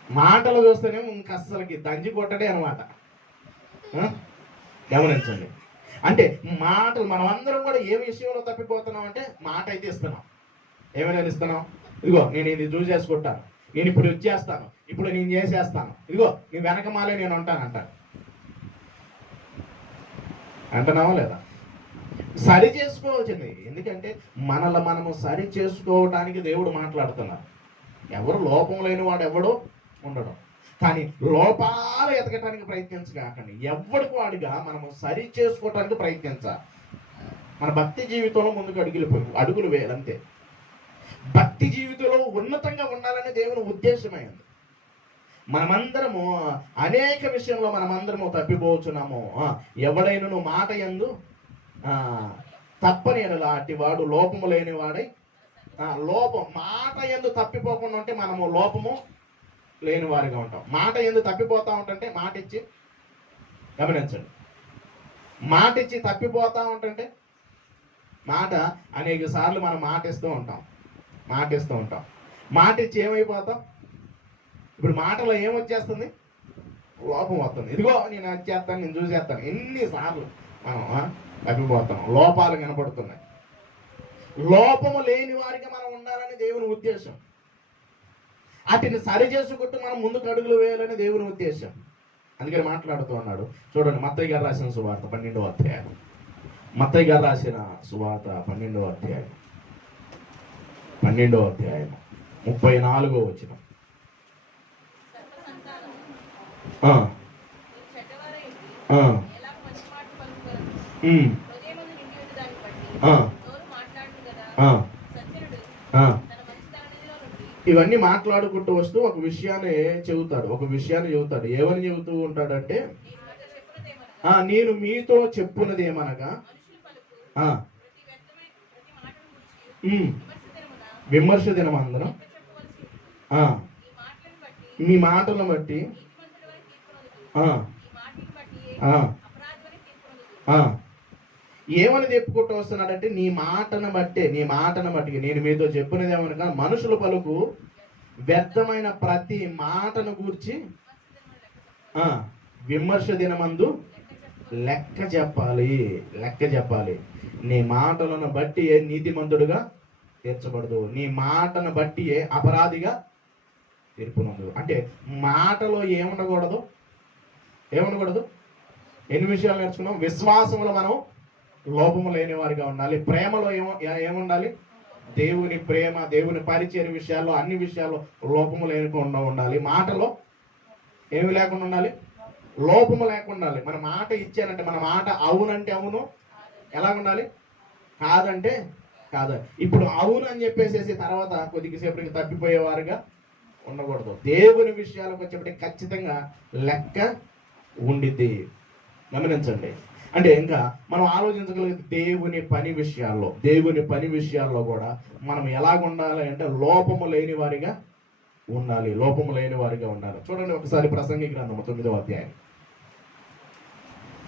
మాటలు చూస్తేనేమో ఇంక అస్సలకి దంచి కొట్టడే అనమాట. గమనించండి. అంటే మాటలు మనమందరం కూడా ఏ విషయంలో తప్పిపోతున్నాం అంటే మాట అయితే ఇస్తున్నాం. ఏమైనా ఇస్తున్నాం? ఇదిగో నేను ఇది చూసేసుకుంటాను, నేను ఇప్పుడు వచ్చేస్తాను, ఇప్పుడు నేను చేసేస్తాను, ఇదిగో నీ వెనకమాలే నేను ఉంటానంటాను. అంటున్నావా లేదా? సరి చేసుకోవాల్సింది. ఎందుకంటే మనము సరి చేసుకోవడానికి దేవుడు మాట్లాడుతున్నారు. ఎవరు లోపం లేని వాడు ఎవడో ఉండడం. కానీ లోపాలు ఎతకటానికి ప్రయత్నించగాకండి. ఎవడికి వాడిగా మనము సరి చేసుకోవటానికి ప్రయత్నించాలి. మన భక్తి జీవితంలో ముందుకు అడుగులు వేయాలంతే. భక్తి జీవితంలో ఉన్నతంగా ఉండాలని దేవుని ఉద్దేశమైంది. మనమందరము అనేక విషయంలో మనమందరము తప్పిపోతున్నాము. ఎవడైనను మాట యందు తప్పని అట్టి వాడు లోపము లేని వాడై మాట యందు తప్పిపోకుండా ఉంటే మనము లోపము లేని వారిగా ఉంటాం. మాట యందు తప్పిపోతా ఉంటుంటే మాట ఇచ్చి, గమనించండి, మాట ఇచ్చి తప్పిపోతా ఉంటుంటే మాట అనేక సార్లు మనం మాట ఇస్తూ ఉంటాం. మాట ఇచ్చి ఏమైపోతాం? ఇప్పుడు మాటలో ఏమొచ్చేస్తుంది? లోపం వస్తుంది. ఇదిగో నేను వచ్చేస్తాను, నేను చూసేస్తాను. ఎన్నిసార్లు మనం తప్పిపోతాం. లోపాలు కనపడుతున్నాయి. లోపము లేని వారికి మనం ఉండాలని దేవుని ఉద్దేశం. వాటిని సరి చేసుకుంటూ మనం ముందుకు అడుగులు వేయాలని దేవుని ఉద్దేశం. అందుకని మాట్లాడుతూ ఉన్నాడు. చూడండి, మత్తయి గారు రాసిన సువార్త 12వ అధ్యాయం. 12వ అధ్యాయం 34వ వచనం. ఇవన్నీ మాట్లాడుకుంటూ వస్తూ ఒక విషయాన్ని చెబుతాడు. ఏమని చెబుతూ ఉంటాడంటే, నేను మీతో చెప్పున్నది ఏమనగా విమర్శ దినమందరం మీ మాటలను బట్టి ఏమని చెప్పుకుంటూ వస్తున్నాడంటే, నీ మాటను బట్టి నేను మీతో చెప్పినది ఏమనగా మనుషుల పలుకు వ్యర్థమైన ప్రతి మాటను గూర్చి విమర్శ దినమందు లెక్క చెప్పాలి. నీ మాటలను బట్టి ఏ నీతిమంతుడుగా తీర్చబడదు. నీ మాటను బట్టియే అపరాధిగా తీర్పునందు. అంటే మాటలో ఏముండకూడదు? ఏముండకూడదు? ఎన్ని విషయాలు నేర్చుకున్నాం? విశ్వాసంలో మనం లోపము లేని వారిగా ఉండాలి. ప్రేమలో ఏముండాలి? దేవుని ప్రేమ, దేవుని పరిచయ విషయాల్లో, అన్ని విషయాల్లో లోపము లేకుండా ఉండాలి. మాటలో ఏమి లేకుండా ఉండాలి? లోపము లేకుండా ఉండాలి. మన మాట ఇచ్చానంటే, మన మాట అవునంటే అవును, ఎలా ఉండాలి? కాదంటే కాదు. ఇప్పుడు అవును అని చెప్పేసేసి తర్వాత కొద్దిసేపటికి తప్పిపోయేవారుగా ఉండకూడదు. దేవుని విషయాలకు వచ్చేప్పటికి ఖచ్చితంగా లెక్క ఉండిద్ది. గమనించండి. అంటే ఇంకా మనం ఆలోచించగలిగే దేవుని పని విషయాల్లో కూడా మనం ఎలాగ ఉండాలి అంటే లోపము లేని వారిగా ఉండాలి. లోపము లేని వారిగా ఉండాలి. చూడండి ఒకసారి ప్రసంగి గ్రంథము 9వ అధ్యాయం.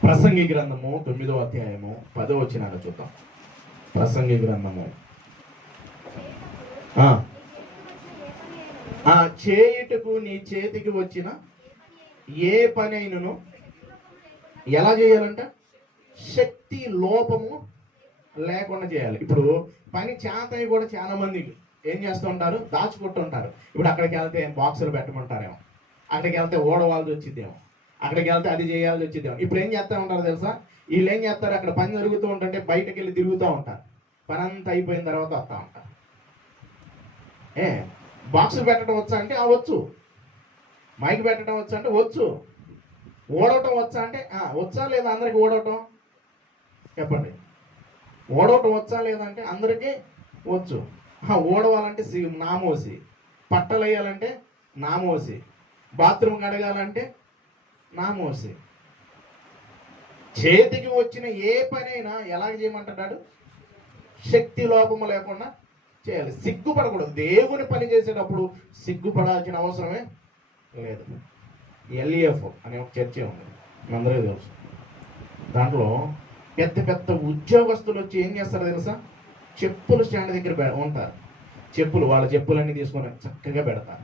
ప్రసంగి గ్రంథము 9వ అధ్యాయము 10వ వచనాన్ని చూద్దాం. ప్రసంగి గ్రంథము చేయుటకు నీ చేతికి వచ్చిన ఏ పని అయినను ఎలా చేయాలంట? శక్తి లోపము లేకుండా చేయాలి. ఇప్పుడు పని చేతయి కూడా చాలా మంది ఏం చేస్తూ ఉంటారు? దాచుకుంటుంటారు. ఇప్పుడు అక్కడికి వెళ్తే బాక్సులు పెట్టమంటారేమో, అక్కడికి వెళ్తే ఓడవాల్సి వచ్చిద్దేమో, అక్కడికి వెళ్తే అది చేయాల్సి వచ్చిద్దేమో. ఇప్పుడు ఏం చేస్తూ ఉంటారు తెలుసా? వీళ్ళు ఏం చేస్తారు? అక్కడ పని జరుగుతూ ఉంటుంటే బయటకు వెళ్ళి తిరుగుతూ ఉంటారు. పని అంతా అయిపోయిన తర్వాత వస్తూ ఉంటారు. బాక్సులు పెట్టడం వచ్చా అంటే వచ్చు. మైక్ పెట్టడం వచ్చా అంటే వచ్చు. ఓడవటం వచ్చా అంటే వచ్చా లేదా? అందరికీ ఓడవటం చెప్పండి. ఓడవటం వచ్చా లేదంటే అందరికీ వచ్చు. ఓడవాలంటే నామోసి, పట్టలు వేయాలంటే నామోసి, బాత్రూమ్ కడగాలంటే నామోసి. చేతికి వచ్చిన ఏ పనైనా ఎలాగ చేయమంటాడు? శక్తి లోపము లేకుండా చేయాలి. సిగ్గుపడకూడదు. దేవుని పని చేసేటప్పుడు సిగ్గుపడాల్సిన అవసరమే లేదు. LEF అనే ఒక చర్చ ఉంది, అందరికీ తెలుసు. దాంట్లో పెద్ద పెద్ద ఉద్యోగస్తులు వచ్చి ఏం చేస్తారో తెలుసా? చెప్పులు స్టాండ్ దగ్గర ఉంటారు. వాళ్ళ చెప్పులన్నీ తీసుకొని చక్కగా పెడతారు.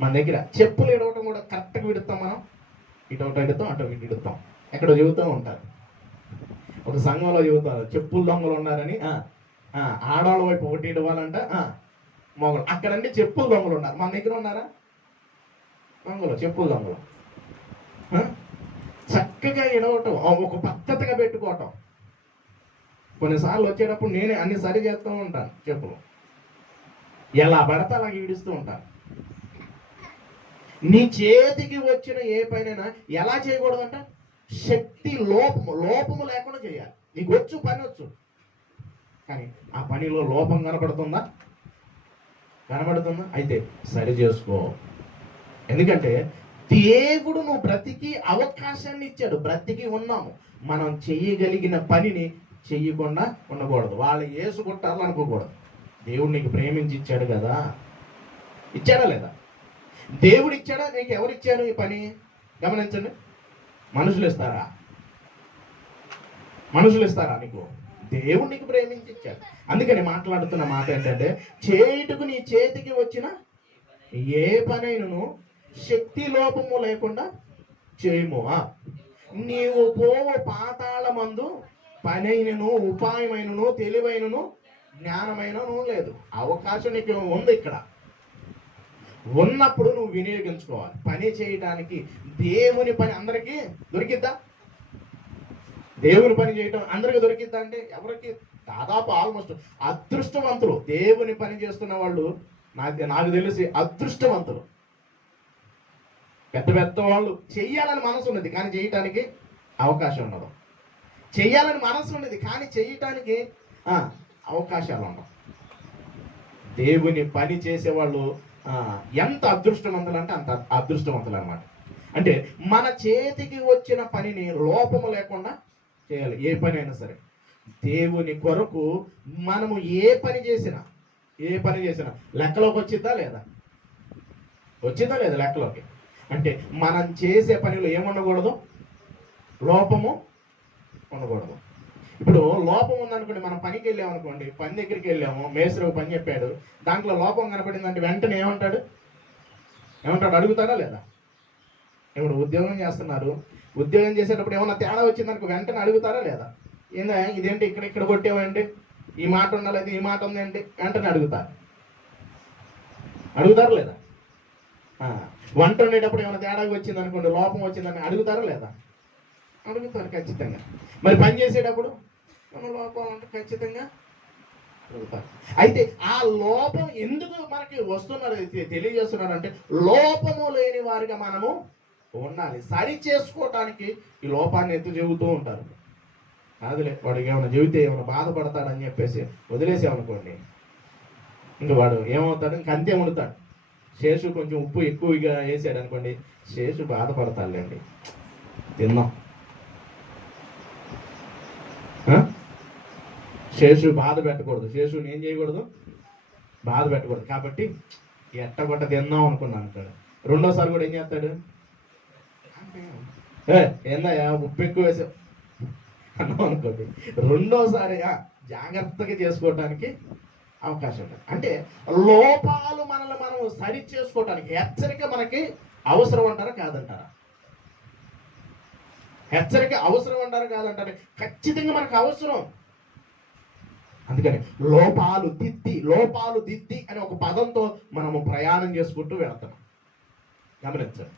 మన దగ్గర చెప్పులు ఇడవటం కూడా కరెక్ట్గా విడుతాం. మనం ఇటు ఒకటి ఇడుతాం, అటు ఇటు ఇడుతాం. ఎక్కడో చెబుతూ ఉంటారు. ఒక సంఘంలో చెబుతారు చెప్పులు దొంగలు ఉన్నారని. ఆడవాళ్ళ వైపు ఒకటి ఇడవాలంట మొగలు. అక్కడంటే చెప్పులు దొంగలు ఉన్నారు. మన దగ్గర ఉన్నారా దొంగలు? చెప్పులు దొంగలు చక్కగా ఇడవటం, ఒక పద్ధతిగా పెట్టుకోవటం. కొన్నిసార్లు వచ్చేటప్పుడు నేనే అన్ని సరి చేస్తూ ఉంటాను. చెప్పులు ఎలా పడితే అలాగే ఈడుస్తూ ఉంటాను. నీ చేతికి వచ్చిన ఏ పనైనా ఎలా చేయకూడదంట? శక్తి లోపము లేకుండా చేయాలి. నీకు వచ్చు, పని వచ్చు, కానీ ఆ పనిలో లోపం కనబడుతుందా? అయితే సరి చేసుకో. ఎందుకంటే దేవుడు నువ్వు బ్రతికి అవకాశాన్ని ఇచ్చాడు. బ్రతికి ఉన్నాము. మనం చెయ్యగలిగిన పనిని చెయ్యకుండా ఉండకూడదు. వాళ్ళు వేసుకుంటారు అనుకోకూడదు. దేవుడు నీకు ప్రేమించి ఇచ్చాడు కదా. ఇచ్చాడా లేదా? దేవుడు ఇచ్చాడా? నీకు ఎవరు ఇచ్చారు ఈ పని? గమనించండి. మనుషులు ఇస్తారా నీకు? దేవుడు నీకు ప్రేమించి ఇచ్చాడు. అందుకని మాట్లాడుతున్న మాట ఏంటంటే, చేయుటకు నీ చేతికి వచ్చిన ఏ పనైనను శక్తి లోపము లేకుండా చేయము. నీవు పోవు పాతాళమందు పనైనను, ఉపాయమైనను, తెలివైనను, జ్ఞానమైనను లేదు. అవకాశం నీకు ఉంది. ఇక్కడ ఉన్నప్పుడు నువ్వు వినియోగించుకోవాలి. పని చేయడానికి దేవుని పని అందరికీ దొరికిద్దా? దేవుని పని చేయటం అందరికీ దొరికిద్దా అంటే ఎవరికి? దాదాపు ఆల్మోస్ట్ అదృష్టవంతులు. దేవుని పని చేస్తున్న వాళ్ళు నాకు తెలిసి అదృష్టవంతులు. పెద్ద పెద్ద వాళ్ళు చెయ్యాలని మనసు ఉన్నది కానీ చేయటానికి అవకాశం ఉండదు. చెయ్యాలని మనసు ఉన్నది కానీ చేయటానికి అవకాశాలు ఉండవు. దేవుని పని చేసేవాళ్ళు ఎంత అదృష్టవంతులు అంటే అంత అదృష్టవంతులు అన్నమాట. అంటే మన చేతికి వచ్చిన పనిని లోపము లేకుండా చేయాలి. ఏ పని అయినా సరే దేవుని కొరకు మనము ఏ పని చేసినా లెక్కలోకి వచ్చిద్దా లేదా? లెక్కలోకి. అంటే మనం చేసే పనిలో ఏముండకూడదు? లోపము ఉండకూడదు. ఇప్పుడు లోపం ఉందనుకోండి, మనం పనికి వెళ్ళామనుకోండి, పని దగ్గరికి వెళ్ళాము, మేస్త్రి ఒక పని చెప్పాడు, దాంట్లో లోపం కనపడిందంటే వెంటనే ఏమంటాడు? అడుగుతాడా లేదా? ఇప్పుడు ఉద్యోగం చేస్తున్నారు, ఉద్యోగం చేసేటప్పుడు ఏమన్నా తేడా వచ్చిందనుకో వెంటనే అడుగుతారా లేదా? ఇదేంటి ఇక్కడ కొట్టేవండి, ఈ మాట ఉండాలి, ఈ మాట ఉంది అంటే వెంటనే అడుగుతారు లేదా? వంట ఉండేటప్పుడు ఏమైనా తేడాగా వచ్చింది అనుకోండి, లోపం వచ్చిందని అడుగుతారా లేదా? అడుగుతారు ఖచ్చితంగా. మరి పని చేసేటప్పుడు మన లోపం అంటే ఖచ్చితంగా అడుగుతారు. అయితే ఆ లోపం ఎందుకు మనకి వస్తున్నారు తెలియజేస్తున్నారు అంటే, లోపము లేని వారిగా మనము ఉండాలి. సరి చేసుకోవటానికి ఈ లోపాన్ని ఎత్తు చెబుతూ ఉంటారు. కాదులే, వాడికి ఏమైనా చెబితే ఏమైనా బాధపడతాడని చెప్పేసి వదిలేసామనుకోండి, ఇంకా వాడు ఏమవుతాడు, ఇంక అంతే వండుతాడు. శేషు కొంచెం ఉప్పు ఎక్కువగా వేసాడు అనుకోండి, శేషు బాధపడతాడులేండి, తిన్నాం. శేషు బాధ పెట్టకూడదు, శేషుని ఏం చేయకూడదు, బాధ పెట్టకూడదు. కాబట్టి ఎట్టగొట్ట తిందాం అనుకున్నాను అంటాడు. రెండోసారి కూడా ఏం చేస్తాడు, ఏందయ్యా ఉప్పు ఎక్కువ వేసావు అన్నాం అనుకోండి, రెండోసారి జాగ్రత్తగా చేసుకోవటానికి అవకాశం ఉంటుంది. అంటే లోపాలు మనల్ని మనం సరి చేసుకోవటానికి హెచ్చరిక మనకి అవసరం అంటారా కాదంటారా? హెచ్చరిక అవసరం అంటారా కాదంటారా? ఖచ్చితంగా మనకు అవసరం. అందుకని లోపాలు దిద్ది అనే ఒక పదంతో మనము ప్రయాణం చేసుకుంటూ వెళ్తాం. గమనించండి.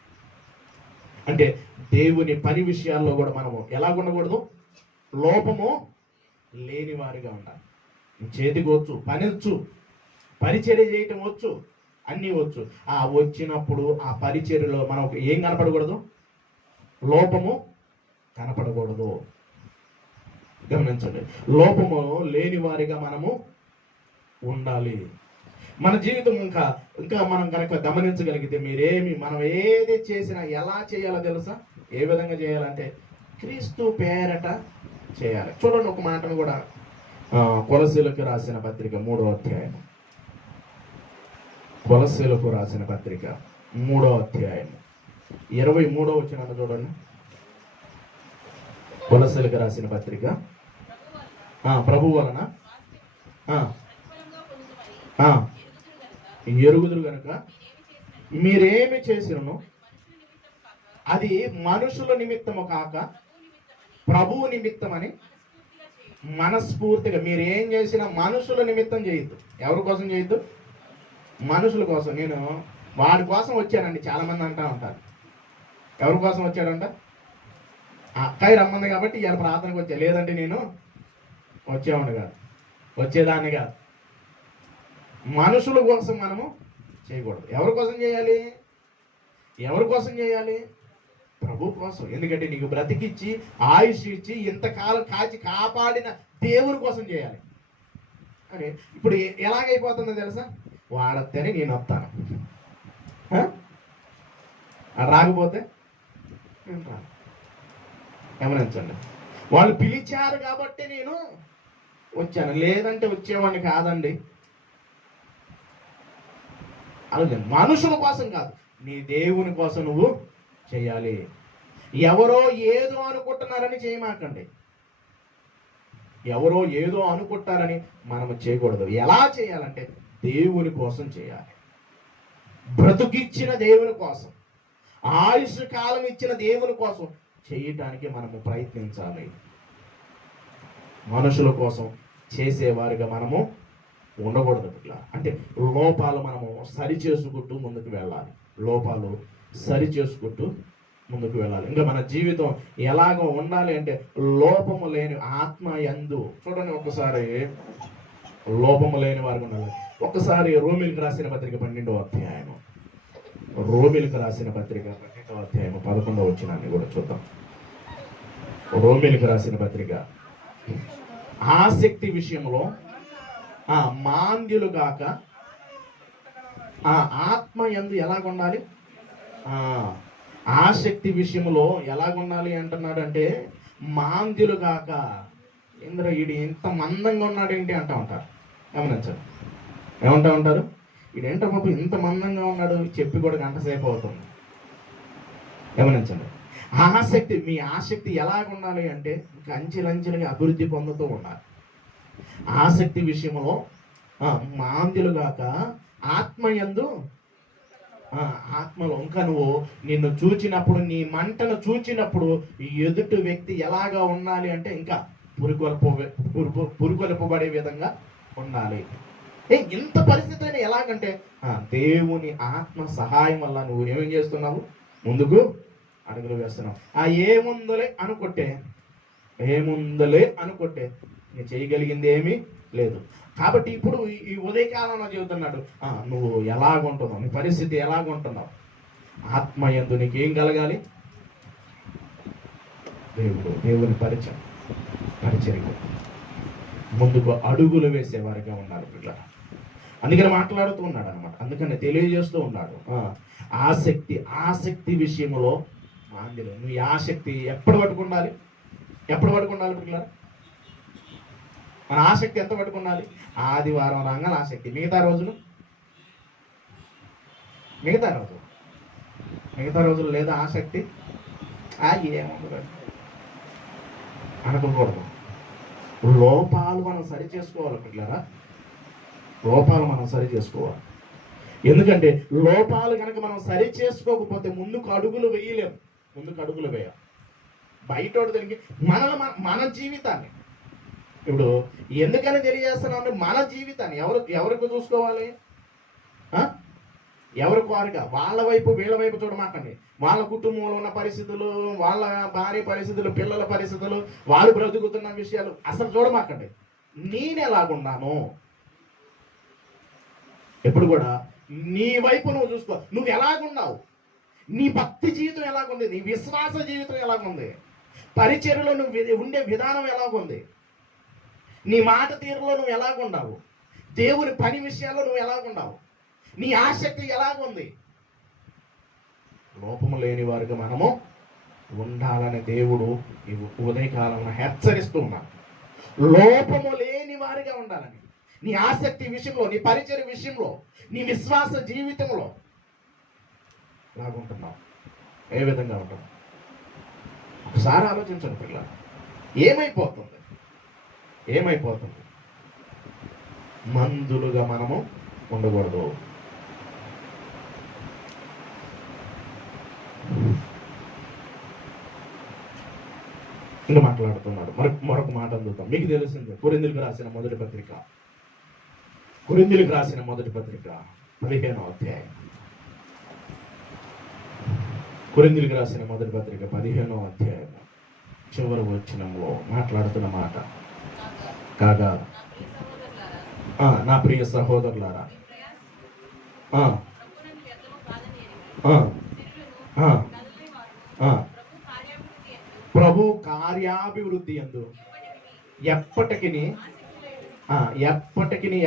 అంటే దేవుని పని విషయాల్లో కూడా మనము ఎలా ఉండకూడదు, లోపము లేని వారిగా ఉండాలి. చేతికి వచ్చు, పని వచ్చు, పరిచర్య చేయటం వచ్చు, అన్నీ వచ్చు. వచ్చినప్పుడు ఆ పరిచర్యలో మనకు ఏం కనపడకూడదు, లోపము కనపడకూడదు. గమనించండి, లోపము లేని వారిగా మనము ఉండాలి. మన జీవితం ఇంకా మనం కనుక గమనించగలిగితే, మనం ఏది చేసినా ఎలా చేయాలో తెలుసా? ఏ విధంగా చేయాలంటే క్రీస్తు పేరట చేయాలి. చూడండి, ఒక మాటను కూడా కొలస్సీలకు రాసిన పత్రిక 3వ అధ్యాయం, కొలస్సీలకు రాసిన పత్రిక 3వ అధ్యాయం 23వ వచనాన్ని చూడండి. కొలస్సీలకు రాసిన పత్రిక, ప్రభు వలన ఎరుగుదురు గనుక మీరేమి చేసినను అది మనుషుల నిమిత్తము కాక ప్రభువు నిమిత్తమని మనస్ఫూర్తిగా మీరేం చేసినా మనుషుల నిమిత్తం చేయొద్దు. ఎవరి కోసం చేయొద్దు? మనుషుల కోసం. నేను వాడి కోసం వచ్చానండి చాలా మంది అంటా ఉంటారు. ఎవరి కోసం వచ్చాడంట? అక్కయ్య రమ్మంది కాబట్టి ఇవాళ ప్రార్థనకు వచ్చా, లేదంటే నేను వచ్చేవాడిని కాదు, వచ్చేదాన్ని కాదు. మనుషుల కోసం మనము చేయకూడదు. ఎవరి కోసం చేయాలి? ఎవరి కోసం చేయాలి? ప్రభు కోసం. ఎందుకంటే నీకు బ్రతికిచ్చి ఆయుష్ ఇచ్చి ఇంతకాలం కాపాడిన దేవుని కోసం చేయాలి. అని ఇప్పుడు ఎలాగైపోతుందో తెలుసా? వాడొస్తేనే నేను వస్తాను, రాకపోతే నేను రాను. గమనించండి, వాళ్ళు పిలిచారు కాబట్టి నేను వచ్చాను, లేదంటే వచ్చేవాడిని కాదండి. అలాగే మనుషుల కోసం కాదు, నీ దేవుని కోసం నువ్వు చేయాలి. ఎవరో ఏదో అనుకుంటున్నారని చేయమాకండి. ఎవరో ఏదో అనుకుంటారని మనము చేయకూడదు. ఎలా చేయాలంటే దేవుని కోసం చేయాలి. బ్రతుకిచ్చిన దేవుని కోసం, ఆయుష్ కాలం ఇచ్చిన దేవుని కోసం చేయటానికి మనము ప్రయత్నించాలి. మనుషుల కోసం చేసేవారిగా మనము ఉండకూడదు. ఇట్లా అంటే లోపాలు మనము సరి చేసుకుంటూ ముందుకు వెళ్ళాలి. లోపాలు సరి చేసుకుంటూ ముందుకు వెళ్ళాలి. ఇంకా మన జీవితం ఎలాగో ఉండాలి అంటే లోపము లేని ఆత్మ యందు. చూడండి, ఒకసారి లోపము లేని వారికి ఉండాలి. ఒకసారి రోమిలకు రాసిన పత్రిక 12వ అధ్యాయం, రోమిలకు రాసిన పత్రిక 12వ అధ్యాయం 11వ వచనాన్ని కూడా చూద్దాం. రోమిలకు రాసిన పత్రిక, ఆసక్తి విషయంలో మాంద్యులు కాక ఆత్మ యందు ఎలాగుండాలి, ఆసక్తి విషయంలో ఎలాగుండాలి అంటున్నాడు అంటే, మాంద్యులు కాక. ఇంద్ర వీడు ఎంత మందంగా ఉన్నాడు ఏంటి అంటా ఉంటారు. గమనించండి, ఏమంటా ఉంటారు, వీడేంటో బాబు ఇంత మందంగా ఉన్నాడు, చెప్పి కూడా గంట సేపు అవుతుంది. గమనించండి, ఆసక్తి, మీ ఆసక్తి ఎలాగుండాలి అంటే ఇంకా అంచెలంచెలుగా అభివృద్ధి పొందుతూ ఉండాలి. ఆసక్తి విషయంలో మాంద్యులు కాక ఆత్మయందు, ఆత్మలో ఇంకా నువ్వు నిన్ను చూచినప్పుడు, నీ మంటను చూచినప్పుడు ఎదుటి వ్యక్తి ఎలాగా ఉండాలి అంటే ఇంకా పురుకొల్పబడే విధంగా ఉండాలి. ఇంత పరిస్థితి అయినా ఎలాగంటే దేవుని ఆత్మ సహాయం వల్ల నువ్వు ఏమేం చేస్తున్నావు, ముందుకు అడుగులు వేస్తున్నావు. ఏముందలే అనుకుంటే నేను చేయగలిగింది ఏమీ లేదు. కాబట్టి ఇప్పుడు ఈ ఉదయకాలంలో చెబుతున్నాడు, నువ్వు ఎలాగుంటున్నావు, నీ పరిస్థితి ఎలాగుంటున్నావు, ఆత్మ యందు నీకేం కలగాలి, దేవుని పరిచర్య ముందుకు అడుగులు వేసేవారిగా ఉన్నారు పిల్లలు. అందుకని మాట్లాడుతూ ఉన్నాడు అనమాట. అందుకని తెలియజేస్తూ ఉన్నాడు ఆసక్తి విషయంలో నువ్వు ఆసక్తి ఎప్పుడు పట్టుకుండాలి పిల్లలు? మన ఆసక్తి ఎంత పట్టుకుండాలి? ఆదివారం రాగానే ఆసక్తి, మిగతా రోజులు లేదా ఆసక్తి ఏముంది అనుకోకూడదు. లోపాలు మనం సరి చేసుకోవాలి పిల్లరా, ఎందుకంటే లోపాలు కనుక మనం సరి చేసుకోకపోతే ముందుకు అడుగులు వేయలేము. బయటోడు తిరిగి మన జీవితాన్ని ఇప్పుడు ఎందుకని తెలియజేస్తున్నాం అంటే మన జీవితాన్ని ఎవరికి చూసుకోవాలి? ఎవరికి వారుగా, వాళ్ళ వైపు వీళ్ళ వైపు చూడమాకండి. వాళ్ళ కుటుంబంలో ఉన్న పరిస్థితులు, వాళ్ళ భార్య పరిస్థితులు, పిల్లల పరిస్థితులు, వాళ్ళు బ్రతుకుతున్న విషయాలు అసలు చూడమాకండి. నేను ఎలాగున్నాను ఎప్పుడు కూడా నీ వైపు నువ్వు చూసుకో. నువ్వు ఎలాగున్నావు, నీ భక్తి జీవితం ఎలాగుంది, నీ విశ్వాస జీవితం ఎలాగుంది, పరిచర్యలో నువ్వు ఉండే విధానం ఎలాగుంది, నీ మాట తీరులో నువ్వు ఎలాగున్నావు, దేవుని పని విషయాల్లో నువ్వు ఎలాగున్నావు, నీ ఆసక్తి ఎలాగుంది. లోపము లేని వారుగా మనము ఉండాలని దేవుడు ఈ ఉదయకాలంలో హెచ్చరిస్తూ ఉన్నాడు. లోపము లేని వారిగా ఉండాలని, నీ ఆసక్తి విషయంలో, నీ పరిచర్య విషయంలో, నీ విశ్వాస జీవితంలో ఎలాగుంటున్నావు, ఏ విధంగా ఉంటున్నావు ఒకసారి ఆలోచించండి పిల్లలు. ఏమైపోతుంది? మందులుగా మనము ఉండకూడదు. ఇంకా మాట్లాడుతున్నాడు. మరొక మాట అందుతాం. మీకు తెలిసిందే, కొరింథీయులకు రాసిన మొదటి పత్రిక 15వ అధ్యాయం. కొరింథీయులకు రాసిన మొదటి పత్రిక 15వ అధ్యాయం చివరి వచనంలో మాట్లాడుతున్న మాట, కాగా నా ప్రియ సహోదరులారా, ప్రభు కార్యాభివృద్ధి యందు ఎప్పటికి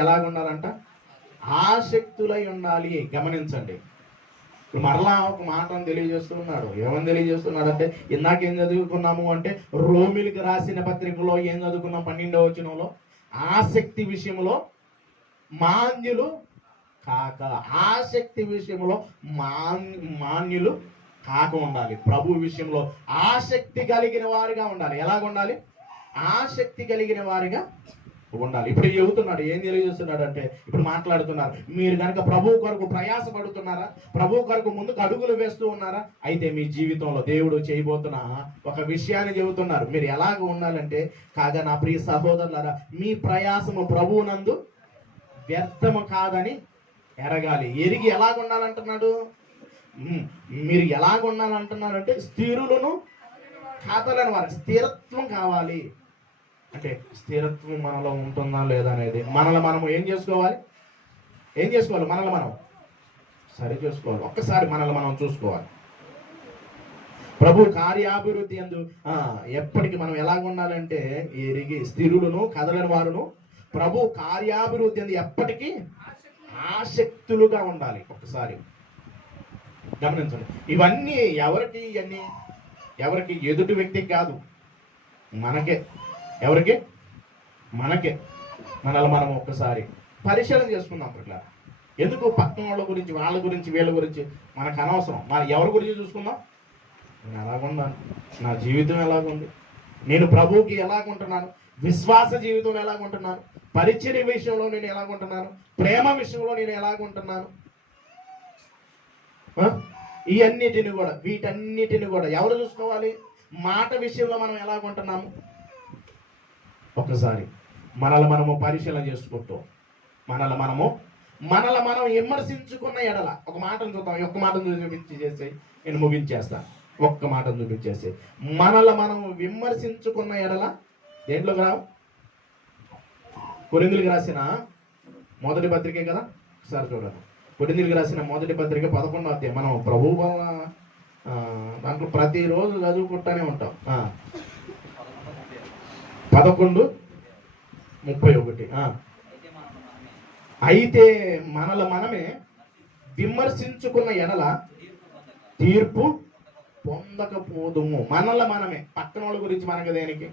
ఎలాగుండాలంట? ఆసక్తులై ఉండాలి. గమనించండి, ఇప్పుడు మరలా ఒక మాటను తెలియజేస్తున్నాడు. ఏమని తెలియజేస్తున్నాడు అంటే, ఇందాకేం చదువుకున్నాము అంటే, రోమిలికి రాసిన పత్రికలో ఏం చదువుకున్నాం? 12వ వచనంలో ఆసక్తి విషయంలో మాన్యులు కాక, ఆసక్తి విషయంలో మాన్యులు కాక ఉండాలి. ప్రభు విషయంలో ఆసక్తి కలిగిన వారిగా ఉండాలి. ఎలాగుండాలి? ఆసక్తి కలిగిన వారిగా ఉండాలి. ఇప్పుడు చెబుతున్నాడు, ఏం తెలియజేస్తున్నాడు అంటే, ఇప్పుడు మాట్లాడుతున్నారు, మీరు కనుక ప్రభు కొరకు ప్రయాసపడుతున్నారా, ప్రభు కొరకు ముందుకు అడుగులు వేస్తూ ఉన్నారా, అయితే మీ జీవితంలో దేవుడు చేయబోతున్న ఒక విషయాన్ని చెబుతున్నారు. మీరు ఎలాగ ఉండాలంటే, కాగా నా ప్రియ సహోదరులారా, మీ ప్రయాసము ప్రభువునందు వ్యర్థము కాదని ఎరగాలి. ఎరిగి ఎలాగ ఉండాలంటున్నాడు? మీరు ఎలాగ ఉండాలంటున్నారంటే, స్థిరులను ఖాతాలని వారు, స్థిరత్వం కావాలి. అంటే స్థిరత్వం మనలో ఉంటుందా లేదా అనేది మనల్ని మనం ఏం చేసుకోవాలి? మనల్ని మనం సరి చేసుకోవాలి. ఒక్కసారి మనల్ని మనం చూసుకోవాలి. ప్రభు కార్యాభివృద్ధి యందు ఎప్పటికీ మనం ఎలాగ ఉండాలంటే, ఎరిగి స్థిరులను కదలని వారును ప్రభు కార్యాభివృద్ధి యందు ఎప్పటికీ ఆసక్తులుగా ఉండాలి. ఒక్కసారి గమనించండి. ఇవన్నీ ఎవరికి? ఎదుటి వ్యక్తికి కాదు, మనకే. ఎవరికి? మనకే. మనల్ని మనం ఒక్కసారి పరిశీలన చేసుకుందాం. ఇట్లా ఎందుకు పక్కన వాళ్ళ గురించి, వాళ్ళ గురించి, వీళ్ళ గురించి మనకు అనవసరం. మన ఎవరి గురించి చూసుకుందాం? నేను ఎలాగున్నాను, నా జీవితం ఎలాగుంది, నేను ప్రభువుకి ఎలాగుంటున్నాను, విశ్వాస జీవితంలో ఎలాగుంటున్నాను, పరిచర్య విషయంలో నేను ఎలాగుంటున్నాను, ప్రేమ విషయంలో నేను ఎలాగుంటున్నాను, వీటన్నిటిని కూడా ఎవరు చూసుకోవాలి? మాట విషయంలో మనం ఎలాగుంటున్నాము, ఒకసారి మనల్ని మనము పరిశీలన చేసుకుంటూ మనల్ని మనం విమర్శించుకున్న ఎడల ఒక మాటను చూద్దాం. ఒక్క మాటను చూపించేసి నేను ముగించేస్తాను. ఒక్క మాటను చూపించేసి మనల్ని మనం విమర్శించుకున్న ఎడల దేంట్లోకి రావు? కొరింథీయులకు రాసిన మొదటి పత్రికే కదా, ఒకసారి చూడండి. కొరింథీయులకు రాసిన మొదటి పత్రిక 11వ అధ్యాయం. మనం ప్రభువు వలన దాంట్లో ప్రతిరోజు చదువుకుంటానే ఉంటాం. 11:31. అయితే మనమే విమర్శించుకున్న ఎడల తీర్పు పొందకపోదుము. మనమే పక్కన వాళ్ళ గురించి మనకు దేనికి?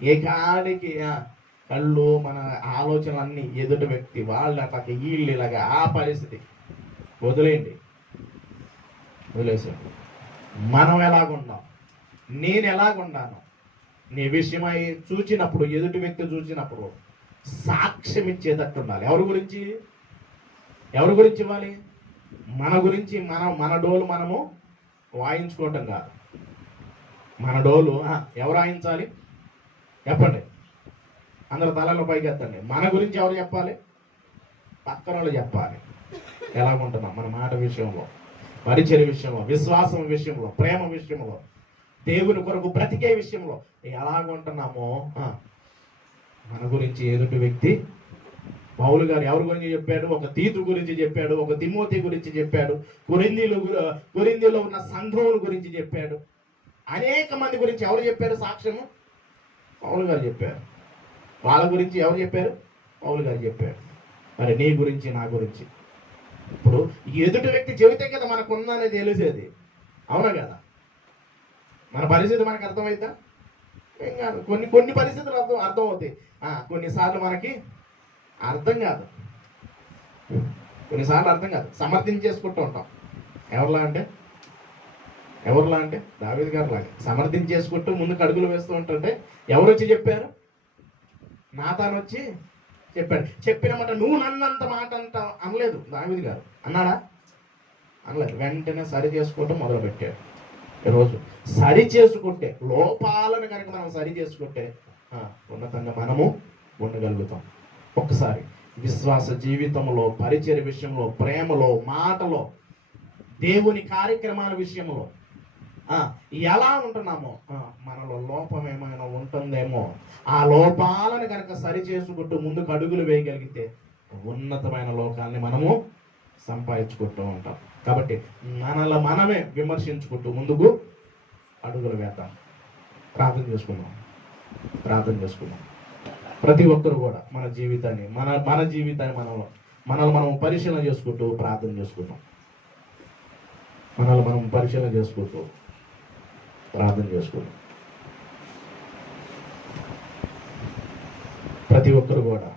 ఏ కాడికి కళ్ళు మన ఆలోచనలన్నీ ఎదుటి వ్యక్తి వాళ్ళు అట్లాగే వీళ్ళు ఇలాగా ఆ పరిస్థితి వదిలేయండి, వదిలేసాడు. మనం ఎలాగున్నాం, నేను ఎలాగున్నాను నీ విషయమై చూచినప్పుడు, ఎదుటి వ్యక్తి చూసినప్పుడు సాక్ష్యం ఇచ్చేటట్టు ఉండాలి. ఎవరి గురించి ఇవ్వాలి? మన గురించి మన డోలు మనము వాయించుకోవటం కాదు. మన డోలు ఎవరు వాయించాలి చెప్పండి? అందరు తలలో పైకి ఎత్తండి. మన గురించి ఎవరు చెప్పాలి? పక్కన వాళ్ళు చెప్పాలి. ఎలాగుంటున్నాం మన మాట విషయంలో, పరిచయ విషయంలో, విశ్వాసం విషయంలో, ప్రేమ విషయంలో, దేవుని కొరకు బ్రతికే విషయంలో ఎలాగుంటున్నామో మన గురించి ఎదుటి వ్యక్తి పౌలు గారు ఎవరి గురించి చెప్పాడు? ఒక తీతు గురించి చెప్పాడు, ఒక తిమోతి గురించి చెప్పాడు, కొరింథీలో ఉన్న సంఘముల గురించి చెప్పాడు. అనేక మంది గురించి ఎవరు చెప్పారు సాక్ష్యము? పౌలు గారు చెప్పారు. వాళ్ళ గురించి ఎవరు చెప్పారు? పౌలు గారు చెప్పారు. మరి నీ గురించి, నా గురించి ఇప్పుడు ఎదుటి వ్యక్తి చెబితే కదా మనకు ఉందనేది తెలిసేది. అవునా కదా? మన పరిస్థితి మనకు అర్థమైద్దా? ఏం కాదు. కొన్ని పరిస్థితులు అర్థమవుతాయి. కొన్నిసార్లు మనకి అర్థం కాదు. సమర్థించేసుకుంటూ ఉంటాం. ఎవరిలా అంటే దావీదు గారు లాగా సమర్థించేసుకుంటూ ముందుకు అడుగులు వేస్తూ ఉంటుంటే ఎవరు వచ్చి చెప్పారు? నాతాను వచ్చి చెప్పాడు. చెప్పిన మాట నువ్వు నన్నంత మాట అంత అనలేదు దావీదు గారు. అన్నాడా? అనలేదు. వెంటనే సరి చేసుకోవటం మొదలుపెట్టాడు. ఈరోజు సరి చేసుకుంటే, లోపాలను కనుక మనం సరి చేసుకుంటే ఉన్నతంగా మనము ఉండగలుగుతాం. ఒక్కసారి విశ్వాస జీవితంలో, పరిచయ విషయంలో, ప్రేమలో, మాటలో, దేవుని కార్యక్రమాల విషయంలో ఎలా ఉంటున్నామో మనలో లోపం ఏమైనా ఉంటుందేమో, ఆ లోపాలను కనుక సరి చేసుకుంటూ ముందుకు అడుగులు వేయగలిగితే ఉన్నతమైన లోకాన్ని మనము సంపాదించుకుంటూ ఉంటాం. కాబట్టి మనమే విమర్శించుకుంటూ ముందుకు అడుగులు వేద్దాం. ప్రార్థన చేసుకుందాం. ప్రతి ఒక్కరు కూడా మన జీవితాన్ని మనల్ని మనం పరిశీలన చేసుకుంటూ ప్రార్థన చేసుకుందాం. ప్రతి ఒక్కరు కూడా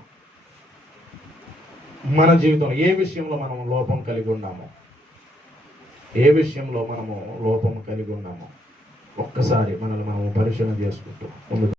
మన జీవితంలో ఏ విషయంలో మనం లోపం కలిగి ఉన్నామో, ఒక్కసారి మనల్ని మనం పరిశీలన చేసుకుంటూ